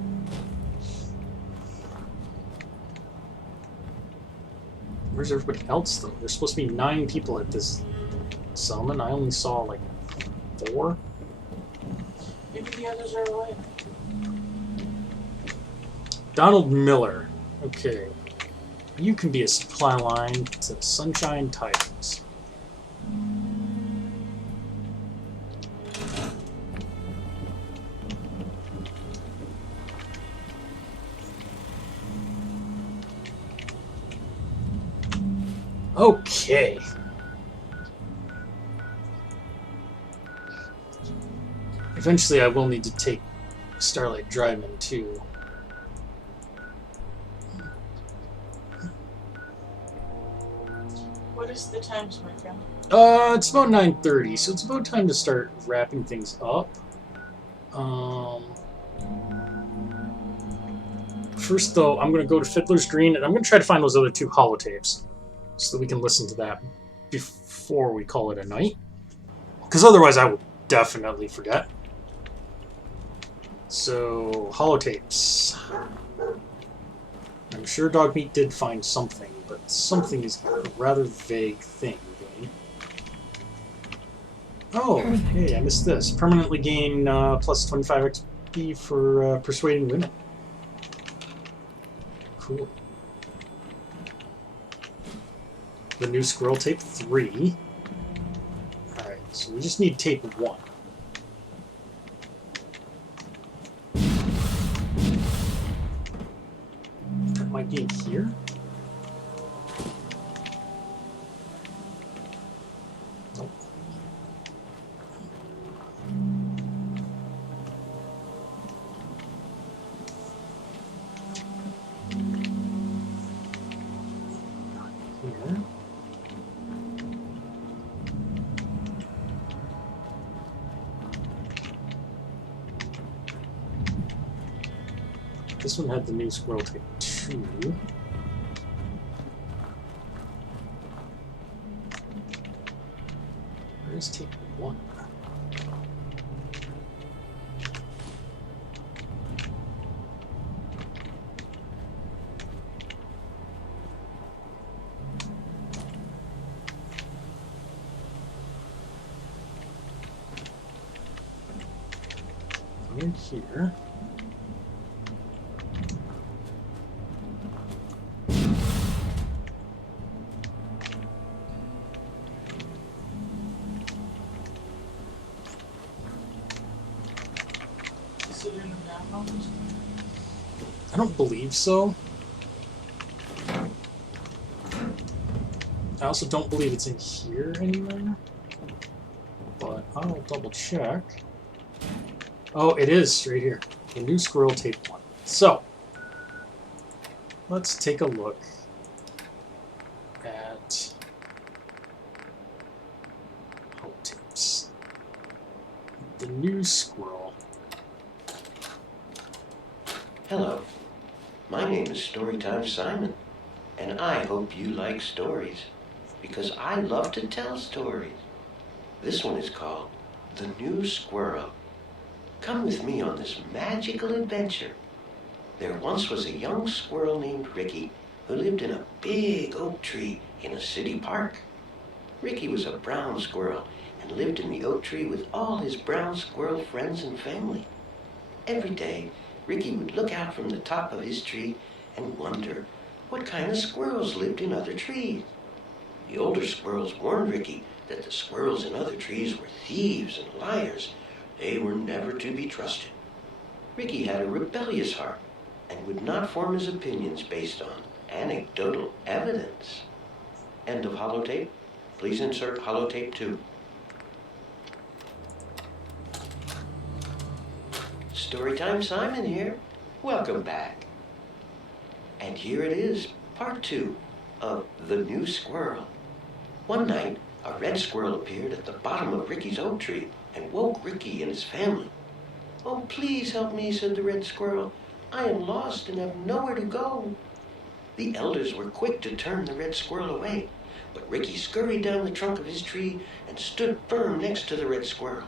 Where's everybody else, though? There's supposed to be 9 people at this settlement. I only saw, like, 4. Maybe the others are away. Donald Miller. Okay. You can be a supply line to Sunshine Titans. Okay. Eventually I will need to take Starlight Drive-In too. What is the times, my friend? It's about 9:30, so it's about time to start wrapping things up. First, though, I'm going to go to Fiddler's Green, and I'm going to try to find those other 2 holotapes, so that we can listen to that before we call it a night. Because otherwise I will definitely forget. So, holotapes. I'm sure Dogmeat did find something, but something is a rather vague thing. Oh, hey, I missed this. Permanently gain plus 25 XP for persuading women. Cool. The new scroll tape 3. Alright, so we just need tape 1. That might be in here. Nope. Here. This one had the new scroll tape 2. Where's tape 1? In here. Is it in the downloads? I don't believe so. I also don't believe it's in here anywhere. But I'll double check. Oh, it is right here. The new Squirrel Tape 1. So, let's take a look at holotapes. The new Squirrel. Hello, my name is Storytime Simon, and I hope you like stories, because I love to tell stories. This one is called The New Squirrel. Come with me on this magical adventure. There once was a young squirrel named Ricky who lived in a big oak tree in a city park. Ricky was a brown squirrel and lived in the oak tree with all his brown squirrel friends and family. Every day, Ricky would look out from the top of his tree and wonder what kind of squirrels lived in other trees. The older squirrels warned Ricky that the squirrels in other trees were thieves and liars. They were never to be trusted. Ricky had a rebellious heart and would not form his opinions based on anecdotal evidence. End of holotape. Please insert holotape 2. Storytime Simon here. Welcome back. And here it is, part 2 of The New Squirrel. One night, a red squirrel appeared at the bottom of Ricky's oak tree and woke Ricky and his family. "Oh, please help me," said the red squirrel. "I am lost and have nowhere to go." The elders were quick to turn the red squirrel away, but Ricky scurried down the trunk of his tree and stood firm next to the red squirrel.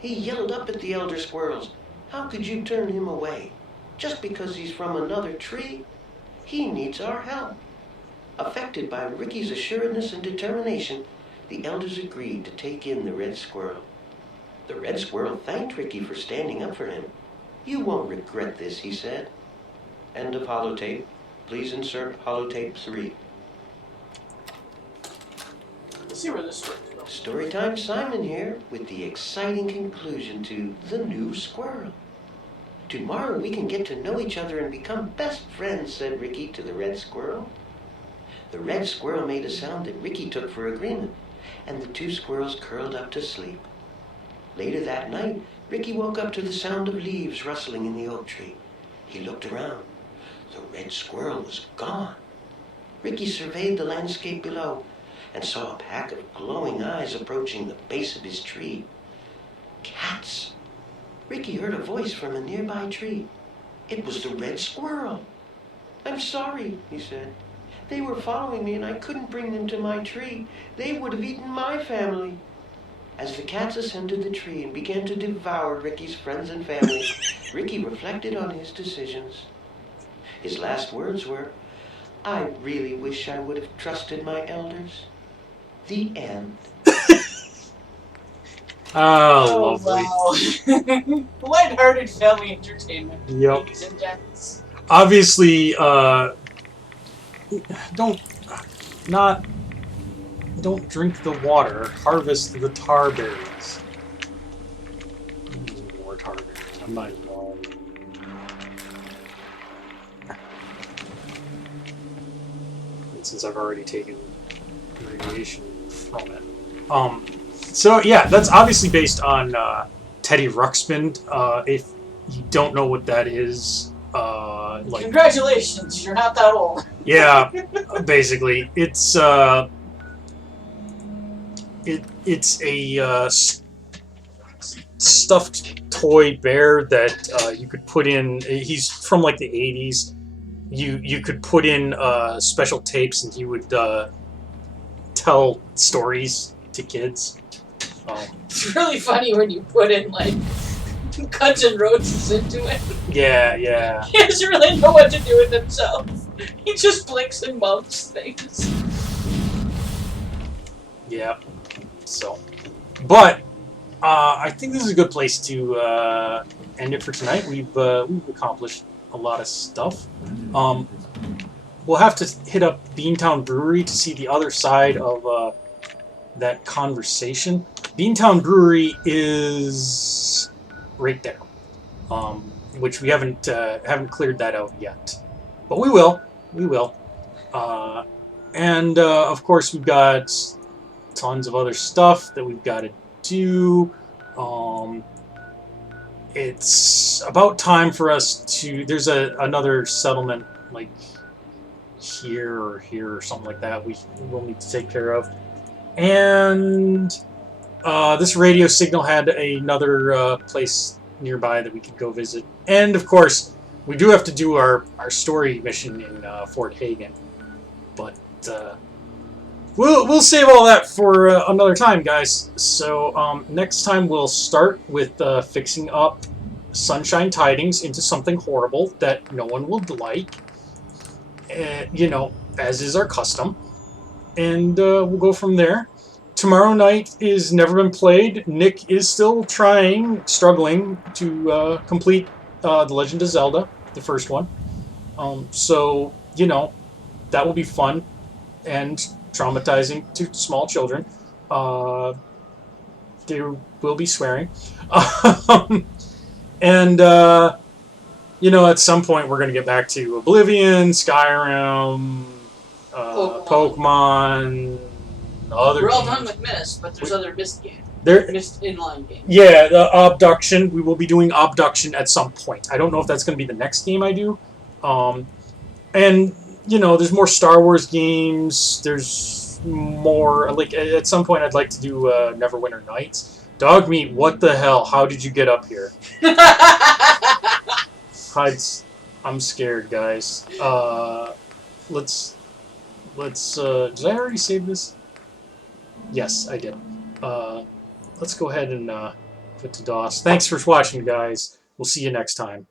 He yelled up at the elder squirrels, "How could you turn him away? Just because he's from another tree? He needs our help." Affected by Ricky's assuredness and determination, the elders agreed to take in the red squirrel. The red squirrel thanked Ricky for standing up for him. "You won't regret this," he said. End of holotape. Please insert holotape 3. Let's see where this story goes. Storytime Simon here with the exciting conclusion to The New Squirrel. "Tomorrow we can get to know each other and become best friends," said Ricky to the red squirrel. The red squirrel made a sound that Ricky took for agreement, and the two squirrels curled up to sleep. Later that night, Ricky woke up to the sound of leaves rustling in the oak tree. He looked around. The red squirrel was gone. Ricky surveyed the landscape below and saw a pack of glowing eyes approaching the base of his tree. Cats! Ricky heard a voice from a nearby tree. It was the red squirrel. "I'm sorry," he said. "They were following me and I couldn't bring them to my tree. They would have eaten my family." As the cats ascended the tree and began to devour Ricky's friends and family, Ricky reflected on his decisions. His last words were, "I really wish I would have trusted my elders." The end. Oh, lovely. Wow. Lighthearted family entertainment. Yep. Ladies and gents. Obviously, don't drink the water. Harvest the tar berries. More tar berries. I'm not even wrong. And since I've already taken radiation from it. So yeah, that's obviously based on Teddy Ruxpin. If you don't know what that is, like, Congratulations, you're not that old. yeah, basically, it's a stuffed toy bear that you could put in. He's from like the 80s. You could put in special tapes, and he would tell stories to kids. Oh. It's really funny when you put in, like, Guns N' Roses into it. Yeah. He doesn't really know what to do with himself. He just blinks and mumps things. Yeah. So, but I think this is a good place to end it for tonight. We've accomplished a lot of stuff. We'll have to hit up Beantown Brewery to see the other side of that conversation. Beantown Brewery is right there, which we haven't cleared that out yet, but we will. We will. And of course, we've got tons of other stuff that we've got to do. It's about time for us to. There's another settlement like here or something like that. We will need to take care of. And this radio signal had another place nearby that we could go visit. And of course, we do have to do our story mission in Fort Hagen. But we'll save all that for another time, guys. So next time we'll start with fixing up Sunshine Tidings into something horrible that no one will like. You know, as is our custom. And we'll go from there. Tomorrow night is Never Been Played. Nick is still struggling to complete The Legend of Zelda, the first one. So, you know, that will be fun and traumatizing to small children. There will be swearing. And, you know, at some point we're going to get back to Oblivion, Skyrim, Pokemon, other We're all games. done with Myst, but there's other Myst games. Myst inline games. Yeah, the Abduction. We will be doing Abduction at some point. I don't know if that's going to be the next game I do. And, you know, there's more Star Wars games. There's more... Like, at some point I'd like to do Neverwinter Nights. Dogmeat, what the hell? How did you get up here? I'm scared, guys. Let's... did I already save this? Yes, I did. Let's go ahead and put to DOS. Thanks for watching, guys. We'll see you next time.